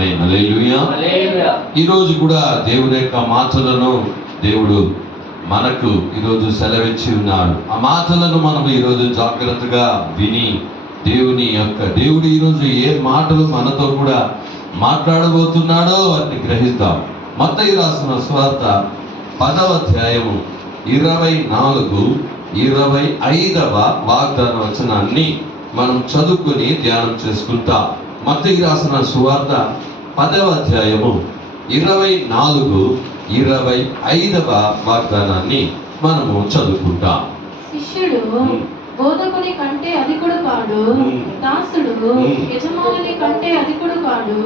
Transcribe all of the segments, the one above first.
ఆమేన్. హల్లెలూయా. ఈరోజు కూడా దేవుని యొక్క మాటలను దేవుడు మనకు ఈరోజు సెలవిచ్చి ఉన్నాడు. ఆ మాటలను మనం ఈరోజు జాగ్రత్తగా విని దేవుడు ఈరోజు ఏ మాటలు మనతో కూడా మాట్లాడబోతున్నాడో వాటిని గ్రహిద్దాం. మత్తయి రాసిన సువార్త 10వ అధ్యాయము 24, 25వ వాగ్దాన వచనాన్ని మనం చదువుకుని ధ్యానం చేసుకుంటాం. మత్తయి రాసిన సువార్త 10వ అధ్యాయము 24, 25వ వాగ్దానాన్ని మనము చదువుకుంటాం. శిష్యుడు బోధకుని కంటే అధికుడు కాడు, దాసుడు యజమానుని కంటే అధికుడు కాడు.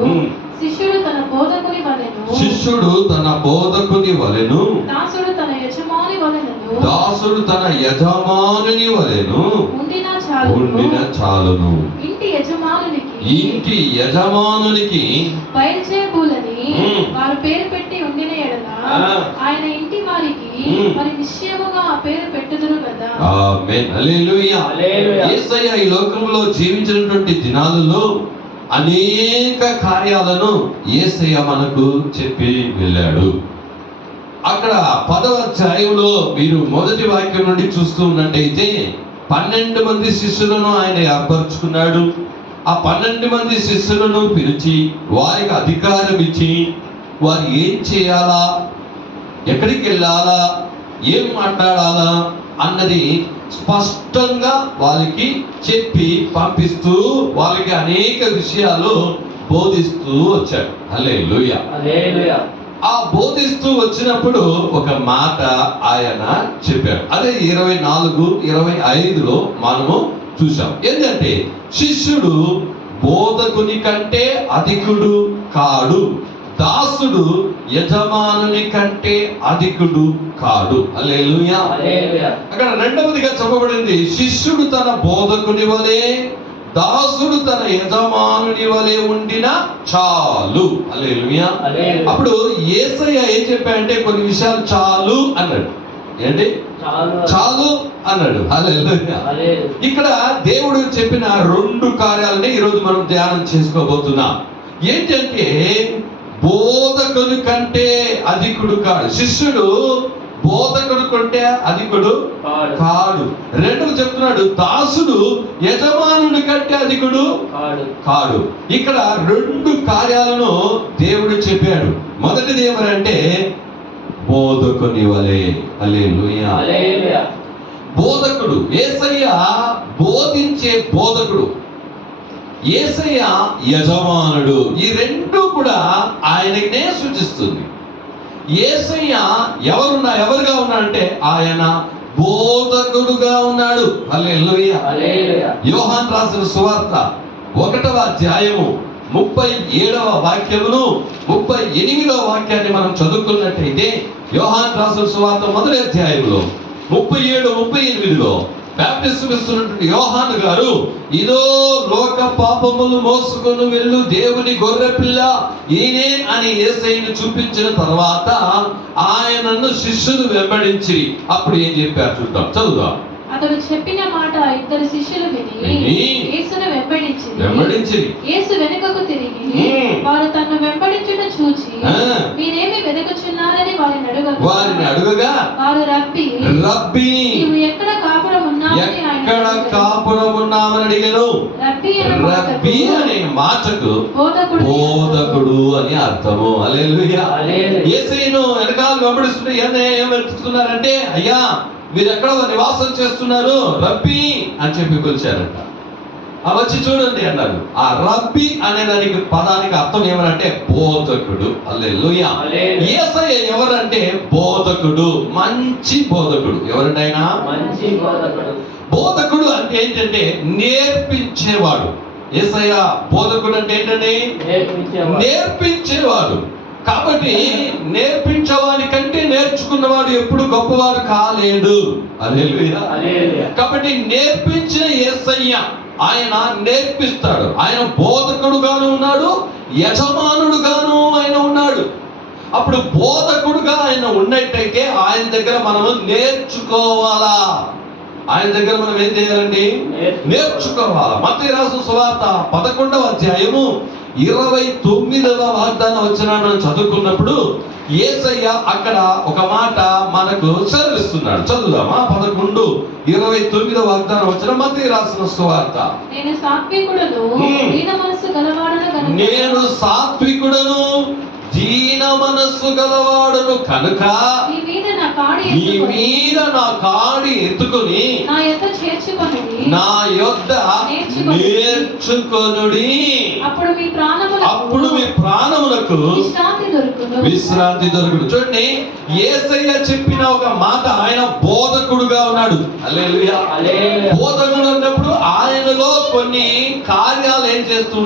శిష్యుడు తన బోధకుని వలెను, దాసుడు తన యజమాని వలెను ఉండిన చాలును. ఇంటి యజమానునికి బయల్జెబూలని వారు పేరు పెట్టి ఉండిన ఎడల ఆయన ఇంటి వారికి మరి నిశ్చయముగా ఆ పేరు పెట్టుదురు కదా. ఆమేన్. హల్లెలూయా. యేసయ్య ఈ లోకంలో జీవించినటువంటి దినాలలో అనేక కార్యాలను యేసయ్య మనకు చెప్పి వెళ్ళాడు. అక్కడ 10వ అధ్యాయంలో మీరు మొదటి వాక్యం నుండి చూస్తూ ఉన్నట్టయితే 12 మంది శిష్యులను ఆయన ఏర్పరచుకున్నాడు. ఆ 12 మంది శిష్యులను పిలిచి వారికి అధికారం ఇచ్చి వారు ఏం చేయాలా, ఎక్కడికి వెళ్ళాలా, ఏం మాట్లాడాలా అన్నది స్పష్టంగా వారికి చెప్పి పంపిస్తూ వాళ్ళకి అనేక విషయాలు బోధిస్తూ వచ్చాడు. హల్లెలూయా. ఆ బోధిస్తూ వచ్చినప్పుడు ఒక మాట ఆయన చెప్పాడు. అదే 24, 25లో మనము చూసాం. ఏంటంటే శిష్యుడు బోధకుని కంటే అధికుడు కాడు, దాసుడు యజమానుని కంటే అధికుడు కాడు. హల్లెలూయా. అక్కడ రెండవదిగా చెప్పబడింది, శిష్యుడు తన బోధకుని వలె, దాసుడు తన యజమానుని వలె ఉండిన చాలు. హల్లెలూయా. అప్పుడు యేసయ్య ఏం చెప్పాడంటే కొన్ని విషయాలు చాలు అన్నాడు. ఏంటి చాలు అన్నాడు. హల్లెలూయా. ఇక్కడ దేవుడు చెప్పిన 2 కార్యాలని ఈరోజు మనం ధ్యానం చేసుకోబోతున్నాం. ఏంటంటే బోధకుని కంటే అధికుడు కాడు. శిష్యుడు బోధకుడు కంటే అధికుడు కాడు. రెండవ చెప్తున్నాడు, దాసుడు యజమానుడి కంటే అధికుడు కాడు. ఇక్కడ 2 కార్యాలను దేవుడు చెప్పాడు. మొదటిది ఏమనంటే బోధకుని వలె. హల్లెలూయా. బోధకుడు యేసయ్య బోధించే బోధకుడు, యేసయ్య యజమానుడు. ఈ 2 కూడా ఆయననే సూచిస్తుంది. యేసయ్య ఎవరుగా ఉన్నాడంటే ఆయన బోధకుడుగా ఉన్నాడు. హల్లెలూయా. యోహాను రాసిన సువార్త 1వ అధ్యాయము 37వ వాక్యమును 38వ వాక్యాన్ని మనం చదువుకున్నట్టయితే, యోహాను రాసిన సువార్త 1వ అధ్యాయంలో 37, 38లో బాప్టిజం ఇస్తున్నటువంటి యోహాను గారు, ఇదో లోక పాపములు మోసుకొని వెళ్ళు దేవుని గొర్రెపిల్ల ఈయనే అని యేసయ్యను చూపించిన తర్వాత ఆయనను శిష్యులు వెంబడించి అప్పుడు ఏం చెప్పారు చూద్దాం, చదువుదాం. అతడు చెప్పిన మాట 2 శిష్యులు విని యేసును వెంబడించి యేసు వెనుకకు తిరిగి వారు తన్ను వెంబడించుట చూచి మీరేమి వెదకుచున్నారని వారిని అడుగగా వారు రబ్బీ నీవు ఎక్కడ కాపురం ఉన్నావని అడిగాను. రబ్బీ అనే మాటకు బోధకుడు అని అర్థము. హల్లెలూయా. యేసయ్యను వెనకాల వెంబడిస్తుంటే ఏమనుకున్నారంటే, అయ్యా మీరు ఎక్కడ నివాసం చేస్తున్నారు, రబ్బీ అని చెప్పి పిలిచారంట. వచ్చి చూడండి అన్నారు. ఆ రబ్బీ అనే దానికి పదానికి అర్థం ఏమనంటే బోధకుడు. హల్లెలూయా. యేసయ్య ఎవరంటే బోధకుడు, మంచి బోధకుడు. ఎవరంటే ఆయన మంచి బోధకుడు. బోధకుడు అంటే ఏంటంటే నేర్పించేవాడు. యేసయ్య బోధకుడు అంటే ఏంటంటే నేర్పించేవాడు. కాబట్టి నేర్పించేవాడి కంటే నేర్చుకున్నవాడు ఎప్పుడు గొప్పవాడు కాలేడు. హల్లెలూయా. కాబట్టి నేర్పించిన యేసయ్య ఆయన నేర్పిస్తాడు. ఆయన బోధకుడుగాను ఉన్నాడు, యజమానుడుగాను ఆయన ఉన్నాడు. అప్పుడు బోధకుడుగా ఆయన ఉన్నట్టయితే ఆయన దగ్గర మనము నేర్చుకోవాలా. ఆయన దగ్గర మనం ఏం చేయాలండి? నేర్చుకోవాలా. మత్తయి రాసిన సువార్త 11వ అధ్యాయము 29వ వాగ్దాన వచనాన్ని చదువుకున్నప్పుడు యేసయ్య అక్కడ ఒక మాట మనకు చదివిస్తున్నాడు. చదువుదామా? 11:29 వాగ్దాన వచనం, మత్తయి రాసిన సువార్త. నేను సాత్వికుడను దీన మనస్సు గలవాడను కనుక నీ మీద నా కాడి ఎత్తుకొని నా యొద్ద నేర్చుకొనుడి, అప్పుడు మీ ప్రాణములకు విశ్రాంతి దొరుకును. చూడండి, యేసయ్య చెప్పిన ఒక మాట, ఆయన బోధకుడుగా ఉన్నాడు. హల్లెలూయా. బోధకుడు అన్నప్పుడు ఆయనలో కొన్ని కార్యాలు ఏం చేస్తూ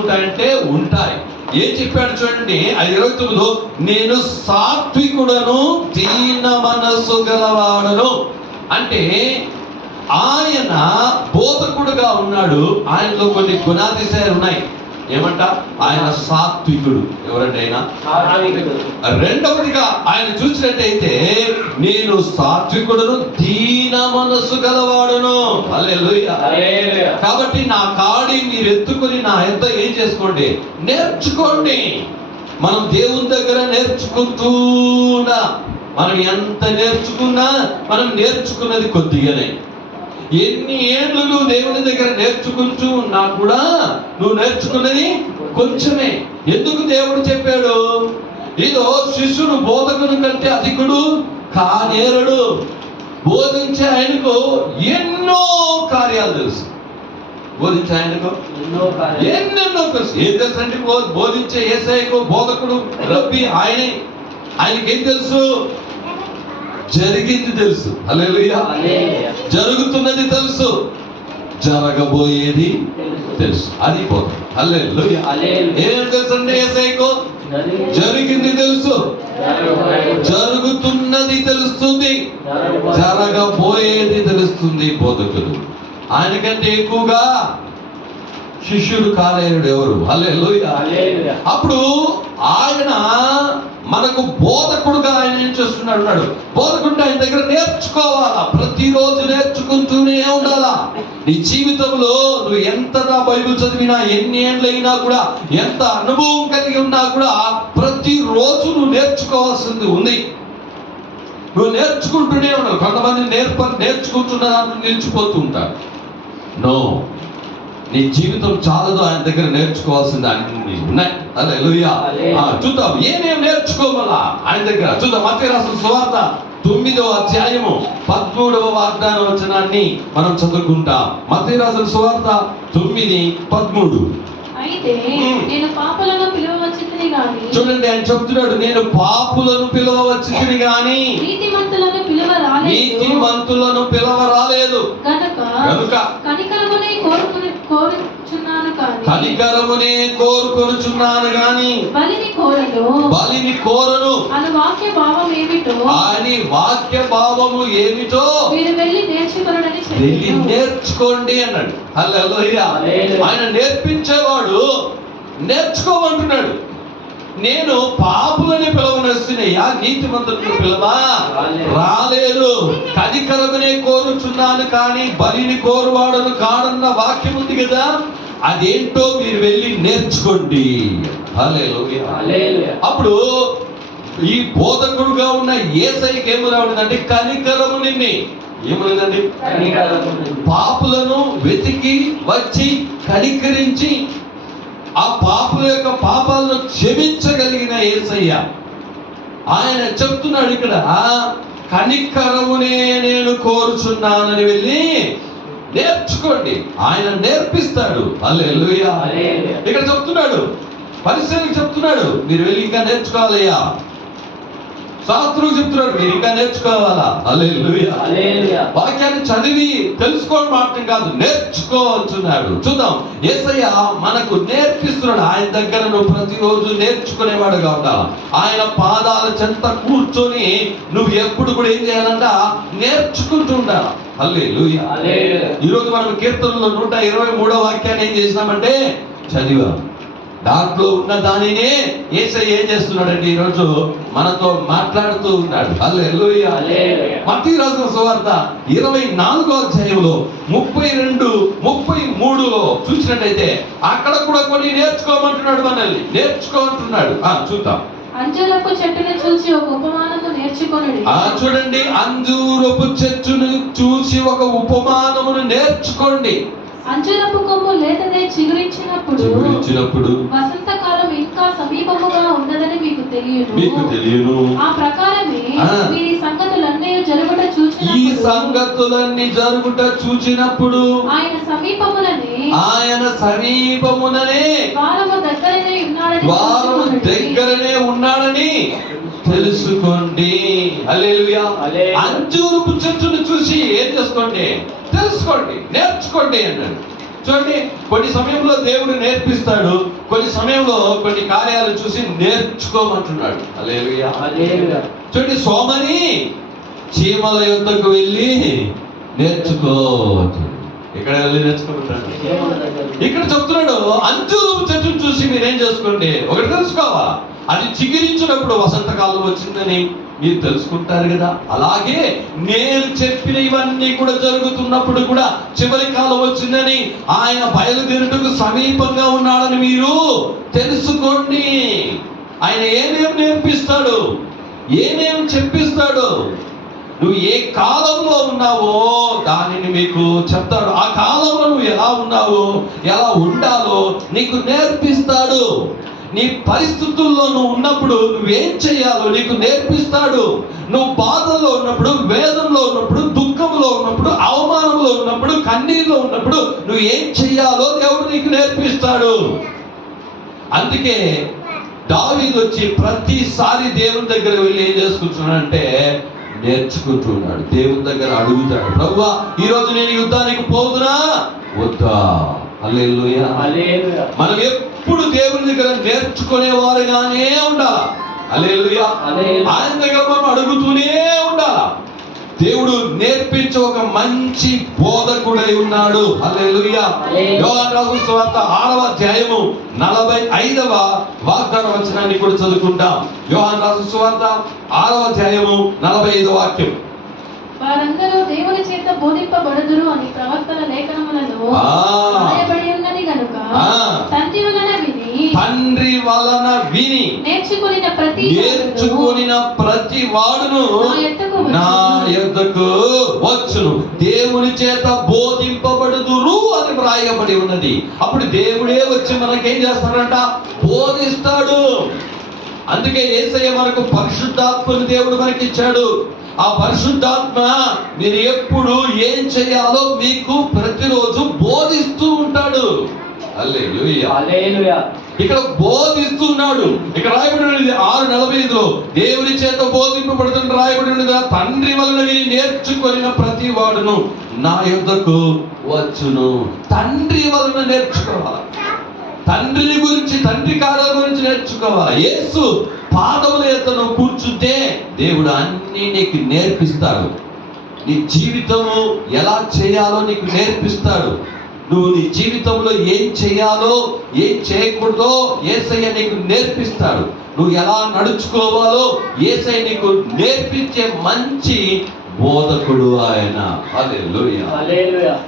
ఉంటాయి. ఏం చెప్పాడు చూడండి, 29లో, నేను సాత్వికుడను దీన మనస్సు గలవాడను. అంటే ఆయన బోధకుడుగా ఉన్నాడు, ఆయనలో కొన్ని గుణాతిశయాలు ఉన్నాయి. ఏమంట? ఆయన సాత్వికుడు. ఎవరంటే ఆయన? రెండవదిగా ఆయన చూసినట్టయితే, నేను సాత్వికుడును దీన మనస్సు గలవాడును. హల్లెలూయా. కాబట్టి నా కాడి మీరు ఎత్తుకొని నా యొద్ద ఏం చేసుకోండి? నేర్చుకోండి. మనం దేవుని దగ్గర నేర్చుకుంటూనా, మనం ఎంత నేర్చుకున్నా మనం నేర్చుకున్నది కొద్దిగానే. ఎన్ని ఏళ్ళు నువ్వు దేవుని దగ్గర నేర్చుకుంటూ ఉన్నా కూడా నువ్వు నేర్చుకున్నది కొంచెమే. ఎందుకు దేవుడు చెప్పాడు? ఇదో శిష్యుడు బోధకుని కంటే అధికుడు కానేరడు. బోధించే ఆయనకు ఎన్నో కార్యాలు తెలుసు. బోధించే ఆయనకు ఎన్నెన్నో తెలుసు. ఏం తెలుసు అంటే, బోధించే యేసయ్యకు బోధకుడు రబ్బీ ఆయనే. ఆయనకేం తెలుసు? జరిగింది తెలుసు. హల్లెలూయా. జరుగుతున్నది తెలుసు, జరగబోయేది తెలుసు. అది బోధ. హల్లెలూయా. ఏం తెలుసు అంటే యేసయ్యకు? జరిగింది తెలుసు, జరుగుతున్నది తెలుస్తుంది, జరగబోయేది తెలుస్తుంది. బోధకుడు ఆయనకంటే ఎక్కువగా శిష్యుడు కాలేరుడు ఎవరు? హల్లెలూయా. అప్పుడు ఆయన మనకు బోధకుడుగా ఆయన ఏం చేస్తున్నాడు? బోధకుడు ఆయన దగ్గర నేర్చుకోవాలా, ప్రతిరోజు నేర్చుకుంటూనే ఉండాలా. నీ జీవితంలో నువ్వు ఎంతగా బైబిల్ చదివినా, ఎన్ని ఏళ్ళైనా కూడా, ఎంత అనుభవం కలిగి ఉన్నా కూడా, ప్రతిరోజు నువ్వు నేర్చుకోవాల్సింది ఉంది. నువ్వు నేర్చుకుంటూనే ఉన్నావు. కొంతమంది నేర్చుకుంటున్న దాన్ని నిలిచిపోతూ ఉంటారు. నో, నీ జీవితం చాలదు, ఆయన దగ్గర నేర్చుకోవాల్సింది అన్ని ఉన్నాయి. హల్లెలూయా. చూద్దాం ఏమేమి నేర్చుకోవాలా ఆయన దగ్గర. చూద్దాం, మత్తయి రాసిన సువార్త 9వ అధ్యాయము 13వ వాగ్దాన వచనాన్ని మనం చదువుకుంటాం. మత్తయి రాసిన సువార్త 9:13. అయితే నేను పాపులను పిలువవచ్చితిని గాని, చూడండి, ఆయన చెప్తున్నాడు, నేను పాపులను పిలువవచ్చితిని గాని నీతిమంతులను పిలవరాలేదు. కనుక కనికరమునే కోరుకొనుచున్నాను గాని బలిని కోరను అని వాక్య భావము ఏమిటో మీరు వెళ్ళి నేర్చుకోండి అన్నాడు. హల్లెలూయా. ఆయన నేర్పించేవాడు, నేర్చుకోమంటున్నాడు. నేను పాపులని పిలవనొస్తున్నాయా, నీతిమంతులను పిలవా రాలేదు. కనికరమునే కోరుచున్నాను కానీ బలిని కోరువాడను కాడన్న వాక్యం ఉంది కదా, అదేంటో మీరు వెళ్ళి నేర్చుకోండి. హల్లెలూయా. అప్పుడు ఈ బోధకుడుగా ఉన్న యేసయ్యకి ఏమి రావడంటే, కనికరము నిన్ను ఏమన్నదండి? పాపులను వెతికి వచ్చి కనికరించి ఆ పాపుల యొక్క పాపాలను క్షమించగలిగిన యేసయ్య ఆయన చెప్తున్నాడు ఇక్కడ, కనికరమునే నేను కోరుచున్నానని వెళ్ళి నేర్చుకోండి. ఆయన నేర్పిస్తాడు. హల్లెలూయా. ఇక్కడ చెప్తున్నాడు, పరిశీలనకు చెప్తున్నాడు, మీరు వెళ్ళి ఇంకా నేర్చుకోవాలయ్యా. శాస్త్రులు చెప్తున్నాడు, మీరు ఇంకా నేర్చుకోవాలా. హల్లెలూయా. వాక్యాన్ని చదివి తెలుసుకోవడం మాత్రం కాదు, నేర్చుకోవచ్చున్నాడు. చూద్దాం, యేసయ్య మనకు నేర్పిస్తున్నాడు. ఆయన దగ్గర నువ్వు ప్రతిరోజు నేర్చుకునేవాడుగా ఉండాలి. ఆయన పాదాల చెంత కూర్చొని నువ్వు ఎప్పుడు కూడా ఏం చేయాలంట? నేర్చుకుంటూ ఉండాలి. హల్లెలూయా. ఈరోజు మనం కీర్తనలో 123వ వాక్యాన్ని ఏం చేసినామంటే చదివాం. దాంట్లో ఉన్న దానినే యేసయ్య ఏం చేస్తున్నాడంటే ఈరోజు మనతో మాట్లాడుతూ ఉన్నాడు. హల్లెలూయా. మత్తయి రాసిన సువార్త 24వ అధ్యాయంలో 32, 33లో చూసినట్టయితే అక్కడ కూడా కొన్ని నేర్చుకోమంటున్నాడు, మనల్ని నేర్చుకోమంటున్నాడు. చూద్దాం. అంజూరపు చెట్టును చూసి ఒక ఉపమానము నేర్చుకొనుడి. చూడండి, అంజూరపు చెట్టును చూసి ఒక ఉపమానమును నేర్చుకోండి. అంజూరపు కొమ్ము లేతదే చిగురించినప్పుడు వసంతకాలం ఇంకా సమీపముగా ఉన్నదని మీకు తెలియను. ఆ ప్రకారమే ఈ సంగతులన్నీ జరుగుట చూచినప్పుడు ఆయన సమీపముననే వారము దగ్గరనే ఉన్నాడని తెలుసుకోండి. హల్లెలూయా. అంజూరపు చెట్టును చూసి ఏం చేసుకోండి? తెలుసుకోండి, నేర్చుకోండి అన్నాడు. చూడండి, కొన్ని సమయంలో దేవుడు నేర్పిస్తాడు, కొన్ని సమయంలో కొన్ని కార్యాలు చూసి నేర్చుకోమంటున్నాడు. హల్లెలూయా. చూడండి, సోమని చీమల యొద్దకు వెళ్ళి నేర్చుకో. ఇక్కడ వెళ్ళి నేర్చుకోమంటాడు. ఇక్కడ చెప్తున్నాడు, అంజూరపు చెట్టును చూసి మీరేం చేసుకోండి? ఒకటి తెలుసుకోవా, అది చిగురించినప్పుడు వసంతకాలం వచ్చిందని మీరు తెలుసుకుంటారు కదా. అలాగే నేను చెప్పిన ఇవన్నీ కూడా జరుగుతున్నప్పుడు కూడా చివరి కాలం వచ్చిందని, ఆయన బయలుదేరుటకు సమీపంగా ఉన్నాడని మీరు తెలుసుకోండి. ఆయన ఏమేమి నేర్పిస్తాడు, ఏమేమి చెప్పిస్తాడు, నువ్వు ఏ కాలంలో ఉన్నావో దానిని మీకు చెప్తాడు. ఆ కాలంలో నువ్వు ఎలా ఉన్నావో, ఎలా ఉండాలో నీకు నేర్పిస్తాడు. నీ పరిస్థితుల్లో నువ్వు ఉన్నప్పుడు నువ్వేం చేయాలో నీకు నేర్పిస్తాడు. నువ్వు బాధల్లో ఉన్నప్పుడు, వేదనలో ఉన్నప్పుడు, దుఃఖంలో ఉన్నప్పుడు, అవమానంలో ఉన్నప్పుడు, కన్నీరులో ఉన్నప్పుడు నువ్వు ఏం చేయాలో దేవుడు నీకు నేర్పిస్తాడు. అందుకే దావీదు వచ్చి ప్రతిసారి దేవుని దగ్గర వెళ్ళి ఏం చేసుకుంటున్నాడంటే నేర్చుకుంటున్నాడు. దేవుని దగ్గర అడుగుతాడు, ప్రభువా ఈరోజు నేను యుద్ధానికి పోదునా వద్దా? హల్లెలూయా. మనం ఎప్పుడు దేవుని దగ్గర నేర్చుకునేవారుగానే ఉండాలి. హల్లెలూయా. ఆయన దగ్గర మనం అడుగుతూనే ఉండాలి. దేవుడు నేర్పించే ఒక మంచి బోధకుడై ఉన్నాడు. హల్లెలూయా. యోహాను రాసిన సువార్త 6వ అధ్యాయము 45వ వాగ్దాన వచనాన్ని కూడా చదువుకుంటాం. యోహాను రాసిన సువార్త 6వ అధ్యాయము 45వ వాక్యం. వారందరూ దేవుని చేత బోధింపబడుదురు అని ప్రవక్తల లేఖనములలో రాయబడి ఉన్నది గనుక తండ్రి వలన విని నేర్చుకొనిన ప్రతి వాడును నా యొద్దకు వచ్చును. దేవుని చేత బోధింపబడుదురు అని రాయబడి ఉన్నది. అప్పుడు దేవుడే వచ్చి మనకేం చేస్తాడంట? బోధిస్తాడు. అందుకే యేసయ్య మనకు పరిశుద్ధాత్మని దేవుడు మనకి ఇచ్చాడు. ఆ పరిశుద్ధాత్మ మీరు ఎప్పుడు ఏం చేయాలో మీకు ప్రతిరోజు బోధిస్తూ ఉంటాడు. హల్లెలూయా. ఇక్కడ బోధిస్తున్నాడు. ఇక్కడ రాయబడి ఉన్నది 6:45లో దేవుని చేత బోధింపబడుతున్న రాయబడి ఉన్నది, తండ్రి వలన విని నేర్చుకొనిన ప్రతి వాడును నా యొద్దకు వచ్చును. తండ్రి వలన నేర్చుకోవాలి. తండ్రిని గురించి, తండ్రి కార్యాల గురించి నేర్చుకోవాలి. యేసు పాదముల యొద్ద నువ్వు కూర్చుంటే దేవుడు అన్ని నీకు నేర్పిస్తాడు. నీ జీవితము ఎలా చేయాలో నీకు నేర్పిస్తాడు. నువ్వు నీ జీవితంలో ఏం చేయాలో ఏం చేయకూడదో యేసయ్య నీకు నేర్పిస్తాడు. నువ్వు ఎలా నడుచుకోవాలో యేసయ్య నీకు నేర్పించే మంచి బోధకుడు ఆయన. హల్లెలూయా.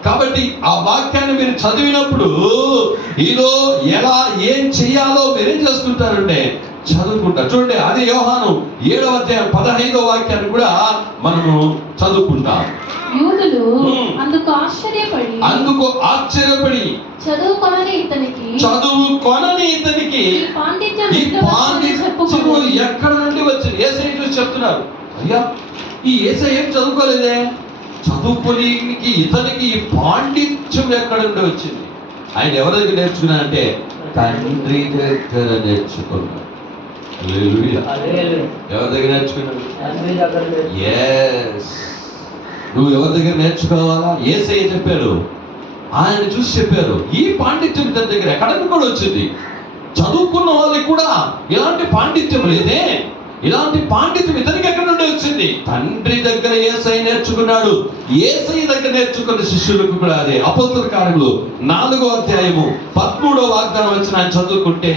కాబట్టి ఆ వాక్యాన్ని మీరు చదివినప్పుడు ఇదో ఎలా ఏం చేయాలో మీరేం చేసుకుంటారంటే చదువుకుంటారు. చూడండి, అది యోహాను 7వ అధ్యాయం 15వ వాక్యాన్ని కూడా మనము చదువుకుంటాం. యూదులు అందుకు ఆశ్చర్యపడి చదువుకొనని ఇతనికి ఈ పాండిత్యము ఎక్కడ నుండి వచ్చింది? యేసయ్య చూసి చెప్తున్నారు, అయ్యా ఈ యేసయ్య ఏం చదువుకోలేదే, చదువుకోనికి ఇతనికి ఈ పాండిత్యం ఎక్కడ నుండి వచ్చింది? ఆయన ఎవరి దగ్గర నేర్చుకున్నారంటే తండ్రి దగ్గర నేర్చుకున్నాడు. ఎవరి దగ్గర నేర్చుకున్నాడు? నువ్వు ఎవరి దగ్గర నేర్చుకోవాలా? యేసయ్య చెప్పారు, ఆయన చూసి చెప్పారు. ఈ పాండిత్యం ఇతని దగ్గర ఎక్కడ కూడా వచ్చింది? చదువుకున్న వాళ్ళకి కూడా ఇలాంటి పాండిత్యం లేదే. ఇలాంటి పాండిత్యం ఇతనికి ఎక్కడ నుండి వచ్చింది? తండ్రి దగ్గర యేసయ్య నేర్చుకున్నాడు. యేసయ్య దగ్గర నేర్చుకున్న శిష్యులకు కూడా అదే. అపోస్తల కార్యములు 4వ అధ్యాయము 13వ వాగ్దానం వచ్చిన ఆయన చదువుకుంటే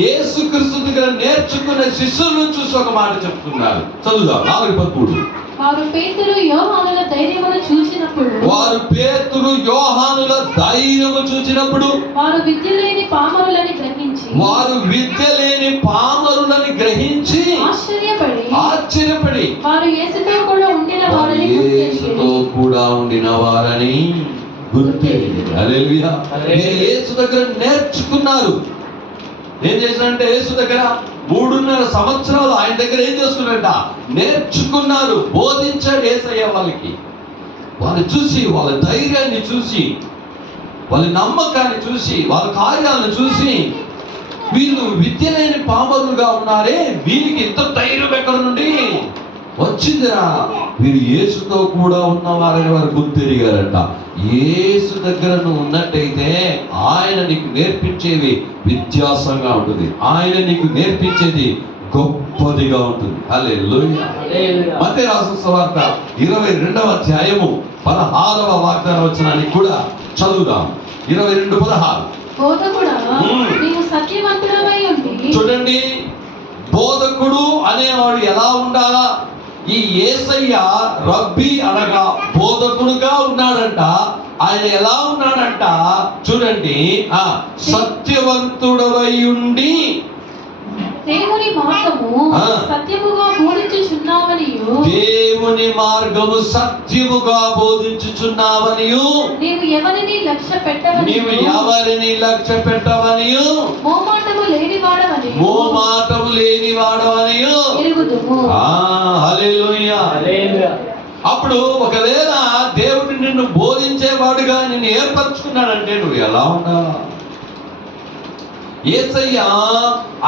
యేసుక్రీస్తు దగ్గర నేర్చుకున్న శిష్యులను చూసి ఒక మాట చెప్తున్నారు. చదువుదాం 4:13. వారు పేతురు యోహానుల ధైర్యమును చూచినప్పుడు వారు విద్య లేని పామరులని గ్రహించి ఆశ్చర్యపడి వారు యేసుతో కూడా ఉండిన వారని గుర్తెరిగారు. హల్లెలూయా. యేసు దగ్గర నేర్చుకున్నారు. ఏం చేసినంటే యేసు దగ్గర 3.5 సంవత్సరాలు ఆయన దగ్గర ఏం చేసుకున్నారంట? నేర్చుకున్నారు. బోధించాడు యేసయ్య వాళ్ళకి. వాళ్ళు చూసి, వాళ్ళ ధైర్యాన్ని చూసి, వాళ్ళ నమ్మకాన్ని చూసి, వాళ్ళ కార్యాలను చూసి, వీళ్ళు విద్య లేని పామరులుగా ఉన్నారే, వీరికి ఇంత ధైర్యం ఎక్కడ నుండి వచ్చిందిరా? వీరు యేసుతో కూడా ఉన్నవారని వారు గుర్తెరిగారట. యేసు దగ్గర నువ్వు ఉన్నట్టయితే ఆయన నీకు నేర్పించేది విద్యాసంగా ఉంటుంది. ఆయన నీకు నేర్పించేది గొప్పదిగా ఉంటుంది. హల్లెలూయా. మత్తయి రాసిన సువార్త 22వ అధ్యాయము 16వ వాగ్దాన వచనానికి కూడా చదువుదాం. 22:16. బోధకుడా నీవు సత్యవంతుడవై ఉండి. చూడండి, బోధకుడు అనేవాడు ఎలా ఉండాలా? ఈ యేసయ్య రబ్బీ అనగా బోధకుడుగా ఉన్నాడంట. ఆయన ఎలా ఉన్నాడంట చూడండి, సత్యవంతుడవై ఉండి దేవుని మార్గము సత్యముగా బోధించుచున్నావనియు. దేవుని మార్గము సత్యముగా బోధించుచున్నావనియు. నీవు ఎవరిని లక్ష్య పెట్టవనియు. మోమాటము లేనివాడవనియు ఎరుగుదుము. హల్లెలూయా. అప్పుడు ఒకవేళ దేవుడు నిన్ను బోధించేవాడుగా నిన్ను ఏర్పరచుకున్నాడంటే నువ్వు ఎలా ఉండాలా? యేసయ్య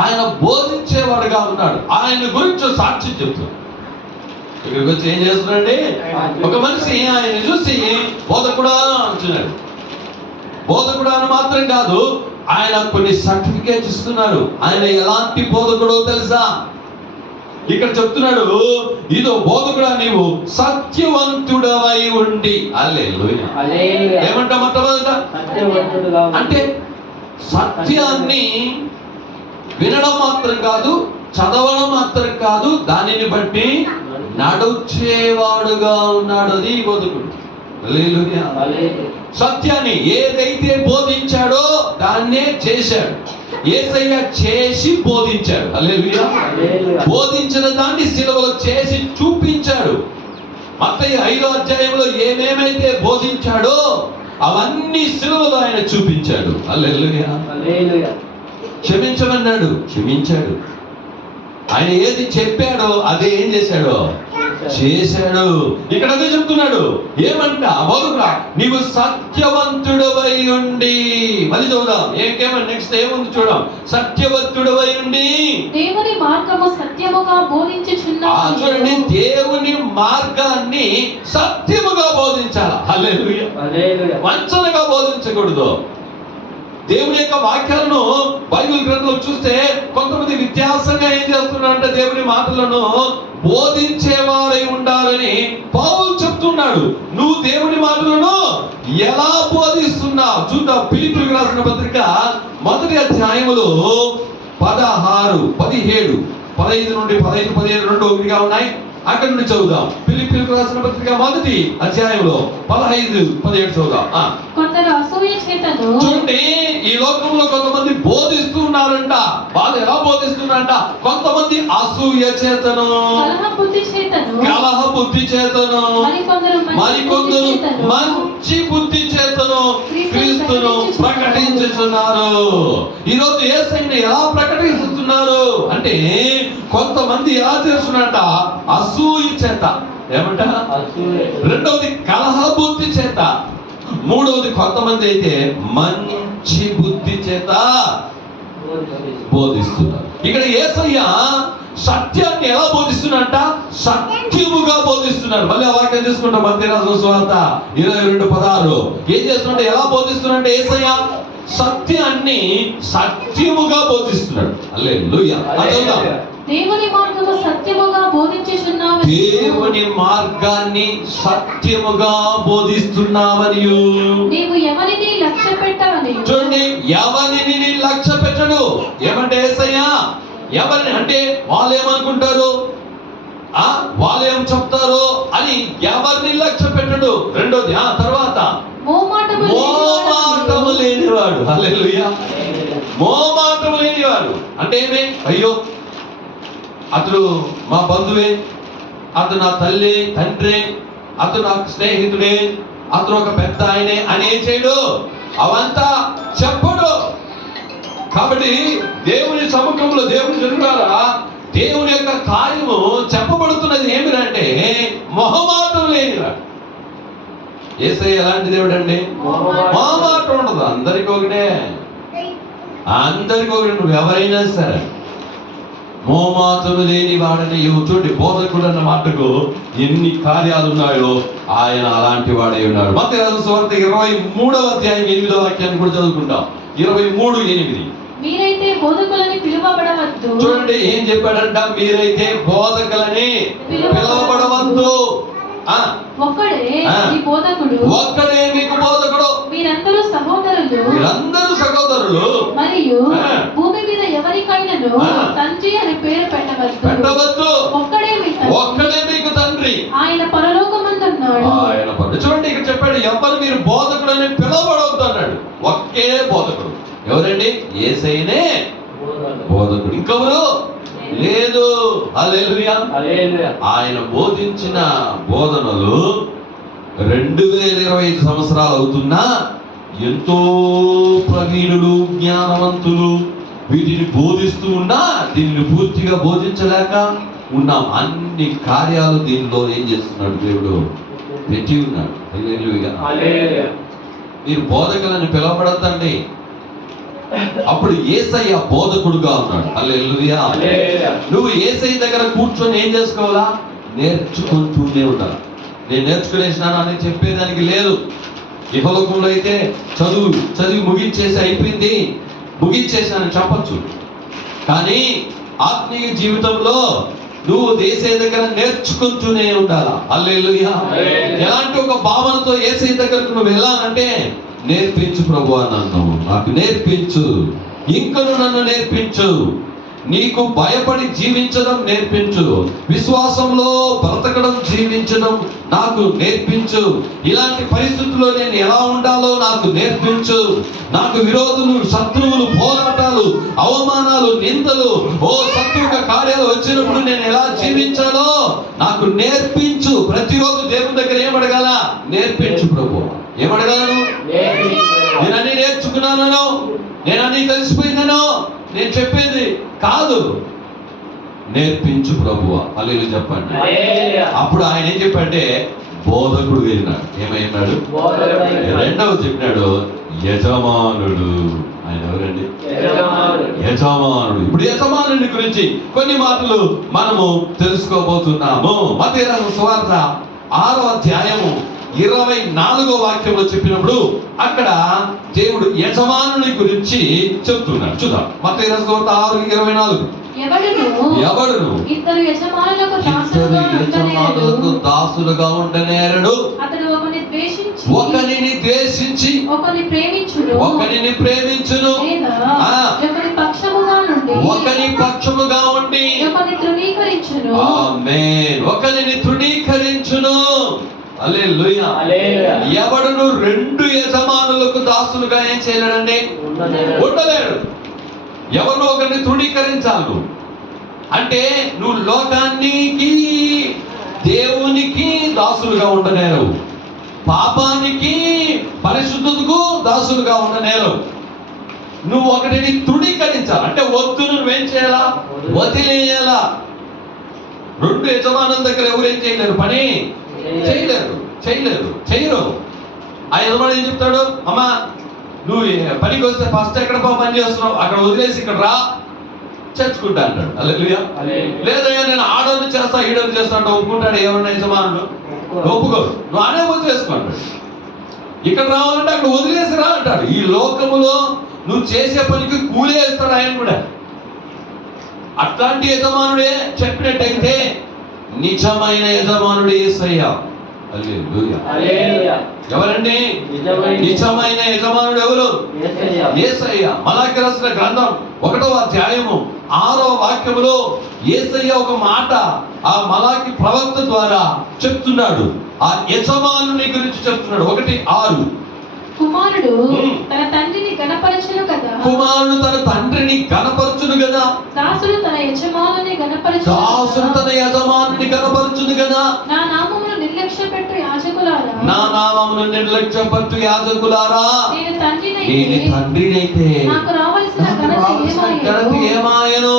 ఆయన బోధించేవాడుగా ఉన్నాడు. ఆయన గురించి సాక్షి చెప్తాడు. ఇక్కడికి వచ్చి ఏం చేస్తున్నాడండి? ఒక మనిషి ఆయన చూసి బోధకుడా అంటున్నాడు. బోధకుడు అని మాత్రం కాదు, ఆయన కొన్ని సర్టిఫికేట్స్ ఇస్తున్నారు. ఆయన ఎలాంటి బోధకుడో తెలుసా? ఇక్కడ చెప్తున్నాడు, ఇదో బోధకుడా నీవు సత్యవంతుడవై ఉండి. హల్లెలూయా. ఏమంటా మొట్టమొదట? అంటే సత్యాన్ని వినడం మాత్రం కాదు, చదవడం మాత్రం కాదు, దానిని బట్టి నడుచేవాడుగా ఉన్నాడు. అది బోధకుడు. హల్లెలూయా. సత్యాన్ని ఏదైతే బోధించాడో దాన్నే చేశాడు. యేసయ్య చేసి బోధించాడు. హల్లెలూయా. బోధించిన దాన్ని సిలువలో చేసి చూపించాడు. మత్తయి 5వ అధ్యాయంలో ఏమేమైతే బోధించాడో అవన్నీ సిలువలో ఆయన చూపించాడు. హల్లెలూయా. క్షమించమన్నాడు, క్షమించాడు. ఆయన ఏది చెప్పాడో అదే ఏం చేశాడో చేశాడు. ఇక్కడ అదే చెప్తున్నాడు. ఏమంట? బోధకుడా నీవు సత్యవంతుడవై ఉండి. మళ్ళీ చూద్దాం ఏమని నెక్స్ట్ ఏముంది చూద్దాం. సత్యవంతుడవై ఉండి దేవుని మార్గము సత్యముగా బోధించుచున్నావు. చూడండి, దేవుని మార్గాన్ని సత్యముగా బోధించాలి. హల్లెలూయా. వంచనగా బోధించకూడదు. దేవుని యొక్క వాక్యాలను బైబిల్ గ్రంథంలో చూస్తే కొంతమంది వ్యత్యాసంగా ఏం చేస్తున్నారంటే దేవుని మాటలను బోధించేవారై ఉండాలని పౌలు చెప్తున్నాడు. నువ్వు దేవుని మాటలను ఎలా బోధిస్తున్నావు చూద్దాం. ఫిలిప్పీయులకు రాసిన పత్రిక 1వ అధ్యాయములో 16, 17, 15 నుండి 15, 17 రెండు ఒకటిగా ఉన్నాయి. అక్కడి నుండి చదువుదాం. ఫిలిప్పీయులకు రాసిన పత్రిక 1వ అధ్యాయంలో 15, 17 చదువుదాం. కొందరు అసూయ చేతను. చూడండి, ఈ లోకంలో కొంతమంది బోధిస్తున్నారంట. వాళ్ళు ఎలా బోధిస్తున్నారంట? కొంతమంది అసూయ చేతను, కలహ బుద్ధి చేతను, మరికొందరు మంచి బుద్ధి చేతను క్రీస్తును ప్రకటించుతున్నారు. ఈరోజు యేసయ్యను ఎలా ప్రకటిస్తున్నారు అంటే కొంతమంది ఎలా చేస్తున్నారంట? అసూయ చేత. ఏమంట? రెండవది కలహ బుద్ధి చేత. మూడవది కొంతమంది అయితే మంచి బుద్ధి చేత బోధిస్తున్నారు. ఇక్కడ యేసయ్య సత్యాన్ని ఎలా బోధిస్తున్నారంట? సత్యముగా బోధిస్తున్నారు. మళ్ళీ ఆ వాక్యం తీసుకుంటాం. మత్తయి రాసిన సువార్త 22:16 ఏం చేస్తున్నాడు? ఎలా బోధిస్తున్నారంటే యేసయ్య సత్యాన్ని సత్యముగా బోధిస్తున్నాడు. హల్లెలూయా. దేవుని మార్గము సత్యముగా బోధించుచున్నావని దేవుని మార్గాన్ని సత్యముగా బోధిస్తున్నావనియు నీవు ఎవరిని లక్ష్య పెట్టవని. చూడండి, ఎవరిని నీ లక్ష్య పెట్టడు. ఏమంటే యేసయ్యా ఎవరిని అంటే వాళ్ళు ఏమనుకుంటారు, వాళ్ళేం చెప్తారు అని ఎవరిని లక్ష్య పెట్టడు. రెండోది తర్వాత మోమాటము లేనివాడు. హల్లెలూయా. మోమాటము లేనివాడు అంటే ఏమి? అయ్యో అతడు మా బంధువే, అతడు నా తల్లి తండ్రి, అతడు నాకు స్నేహితుడే, అతను ఒక పెద్ద ఆయనే అని ఏం చేయడు, అవంతా చెప్పడు. కాబట్టి దేవుని సముఖంలో దేవుని జరుగుతారా దేవుని యొక్క కార్యము చెప్పబడుతున్నది ఏమిటంటే మొహమాటం లేనివాడు. యేసయ్య ఎలాంటి దేవుడు అండి? మొహమాటం ఉండదు. అందరికీ ఒకటే, అందరికీ ఒకటే. నువ్వు ఎవరైనా సరే మోమాటము లేని వాడని చూడండి, బోధకుడు అన్న మాటకు ఎన్ని కార్యాలు ఉన్నాయో ఆయన అలాంటి వాడే ఉన్నాడు. మత్తయి రాసిన సువార్త 23వ అధ్యాయం 8వ వాక్యాన్ని కూడా చదువుకుంటాం. 23:8. మీరైతే బోధకులని పిలువబడవద్దు. చూడండి ఏం చెప్పాడంట, మీరైతే బోధకులని పిలువబడవద్దు. ఒక్కడే ఈ బోధకుడు, ఒక్కడే మీకు బోధకుడు. మీరందరూ సహోదరులు మరియు భూమి మీద ఎవరికైనాను తండ్రి అని పేరు పెట్టవద్దు. ఒక్కడే మీకు తండ్రి, ఆయన పరలోకమందున్నాడు. చూడండి ఇక్కడ చెప్పాడు, ఎవరు మీరు బోధకుడు అని పిలవబడవద్దు అన్నాడు. ఒకే బోధకుడు. ఎవరండి? యేసయ్యనే బోధకుడు, ఇంకెవరు లేదు. హల్లెలూయా. ఆయన బోధించిన బోధనలు 2025 సంవత్సరాలు అవుతున్నా ఎంతో ప్రవీణులు, జ్ఞానవంతులు వీటిని బోధిస్తూ ఉన్నా దీన్ని పూర్తిగా బోధించలేక ఉన్నాం. అన్ని కార్యాలు దీనిలో ఏం చేస్తున్నాడు దేవుడు పెట్టి ఉన్నాడు. హల్లెలూయా. మీరు బోధకులని పిలవబడద్దండి. అప్పుడు యేసయ్య బోధకుడుగా ఉన్నాడు. హల్లెలూయా. నువ్వు యేసయ్య దగ్గర కూర్చొని ఏం చేసుకోవాలా? నేర్చుకుంటూనే ఉండాలి. నేను నేర్చుకునేసినాను అని చెప్పేదానికి లేదు. ఇహలోకంలో అయితే చదివి ముగించేసి అయిపోయింది, ముగించేసానని చెప్పచ్చు. కానీ ఆత్మీయ జీవితంలో నువ్వు యేసయ్య దగ్గర నేర్చుకుంటూనే ఉండాలా. హల్లెలూయా. ఎలాంటి ఒక భావనతో యేసయ్య దగ్గరకు నువ్వు వెళ్ళాలంటే, నేర్పించు ప్రభు అన్నాను, నాకు నేర్పించు, ఇంకను నన్ను నేర్పించు, నీకు భయపడి జీవించడం నేర్పించు, విశ్వాసంలో బ్రతకడం జీవించడం నాకు నేర్పించు, ఇలాంటి పరిస్థితుల్లో నేను ఎలా ఉండాలో నాకు నేర్పించు, నాకు విరోధులు, శత్రువులు, పోరాటాలు, అవమానాలు, నిందలు, శత్రువుల కార్యాలు వచ్చినప్పుడు నేను ఎలా జీవించాలో నాకు నేర్పించు. ప్రతిరోజు దేవుని దగ్గర ఏమడగాల? నేర్పించు ప్రభు. ఏమడగలను? నేను అన్ని నేర్చుకున్నాను, నేను అన్ని కలిసిపోయిందనో నేను చెప్పేది కాదు, నేర్పించు ప్రభువా. హల్లెలూయా చెప్పండి. అప్పుడు ఆయన ఏం చెప్పంటే బోధకుడు వెళ్ళినాడు. ఏమైనాడు? రెండవది చెప్పినాడు యజమానుడు. ఆయన ఎవరండి? యజమానుడు. ఇప్పుడు యజమానుడి గురించి కొన్ని మాటలు మనము తెలుసుకోబోతున్నాము. మత్తయి రాసిన సువార్త 6వ అధ్యాయము 24వ వాక్యంలో చెప్పినప్పుడు అక్కడ దేవుడు యజమానుని గురించి చెప్తున్నాడు. చూద్దాం. మత్తయి రాసిన సువార్త 6:24. ఎవడును ఇద్దరు యజమానులకు దాసులుగా ఉండనేరడు. అతడు ఒకరిని ద్వేషించి ఒకరిని ప్రేమించును, ఒకరి పక్షముగా ఉండి ఆమేన్ ఒకరిని తృణీకరించును. హల్లెలూయా. ఎవడును 2 యజమానులకు దాసులుగా ఏం చేయలేడండి? ఉండలేడు. ఎవరు ఒకరిని తృణీకరించాలి అంటే నువ్వు లోకానికి దేవునికి దాసులుగా ఉండనేరు, పాపానికి పరిశుద్ధతకు దాసులుగా ఉండనేరు. నువ్వు ఒకటిని తృణీకరించాలి అంటే వద్దు, నువ్వేం చేయాలా? వదిలేయాలా. 2 యజమానుల దగ్గర ఎవరేం చేయలేరు, పని చేయరు. ఆ యజమాని ఏం చెప్తాడు? అమ్మా నువ్వు పనికి వస్తే ఫస్ట్ ఎక్కడ పని చేస్తున్నావు అక్కడ వదిలేసి ఇక్కడ రా, చర్చుకుంటా అంటాడు. హల్లెలూయా. లేదయ్యా నేను ఆడోని చేస్తా ఈడోని చేస్తా అంటే ఒప్పుకుంటాడు ఎవరన్నా యజమానుడు? ఒప్పుకోడు. నువ్వు ఆడే వదిలేసుకుంటాడు. ఇక్కడ రావాలంటే అక్కడ వదిలేసి రా అంటాడు. ఈ లోకములో నువ్వు చేసే పనికి కూలి వేస్తాడు ఆయన కూడా. అట్లాంటి యజమానుడే చెప్పినట్టయితే నిజమైన యజమానుడు యేసయ్య. హల్లెలూయా. ఎవరండి నిజమైన యజమానుడు? ఎవరు? యేసయ్య. మలాకి రాసిన గ్రంథం 1వ అధ్యాయము 6వ వాక్యములో యేసయ్య ఒక మాట ఆ మలాకి ప్రవక్త ద్వారా చెప్తున్నాడు. ఆ యజమానుని గురించి చెప్తున్నాడు. 1:6. కుమారుడు తన తండ్రిని గణపరచును కదా. కుమారుడు తన తండ్రిని గణపరచును కదా. దాసుడు తన యజమానుని గణపరచును. దాసుడు తన యజమానుని గణపరచును కదా. నా నామమును నిర్లక్ష్యపెట్టు యాజకులారా. నా నామమును నిర్లక్ష్యపెట్టు యాజకులారా. నేను తండ్రినైతే నాకు రావాల్సిన ఘనత ఏమాయను?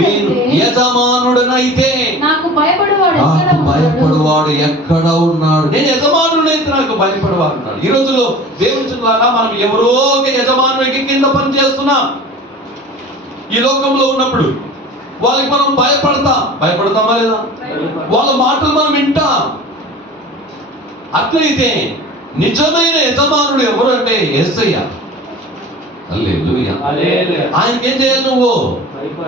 నేను యజమానుడనైతే నాకు భయపడువాడు ఎక్కడ ఉన్నాడు? నేను యజమానుడైతే నాకు భయపడేవాడు ఉన్నాడు. ఈ రోజులో దేవుని చిన్నారా, మనం ఎవరో ఒక యజమానుడికి కింద పని చేస్తున్నాం. ఈ లోకంలో ఉన్నప్పుడు వాళ్ళకి మనం భయపడతామా లేదా? వాళ్ళ మాటలు మనం వింటాం. అట్లయితే నిజమైన యజమానుడు ఎవరు అంటే యేసయ్య. హల్లెలూయా. ఆయనకేం చేయాలి? నువ్వు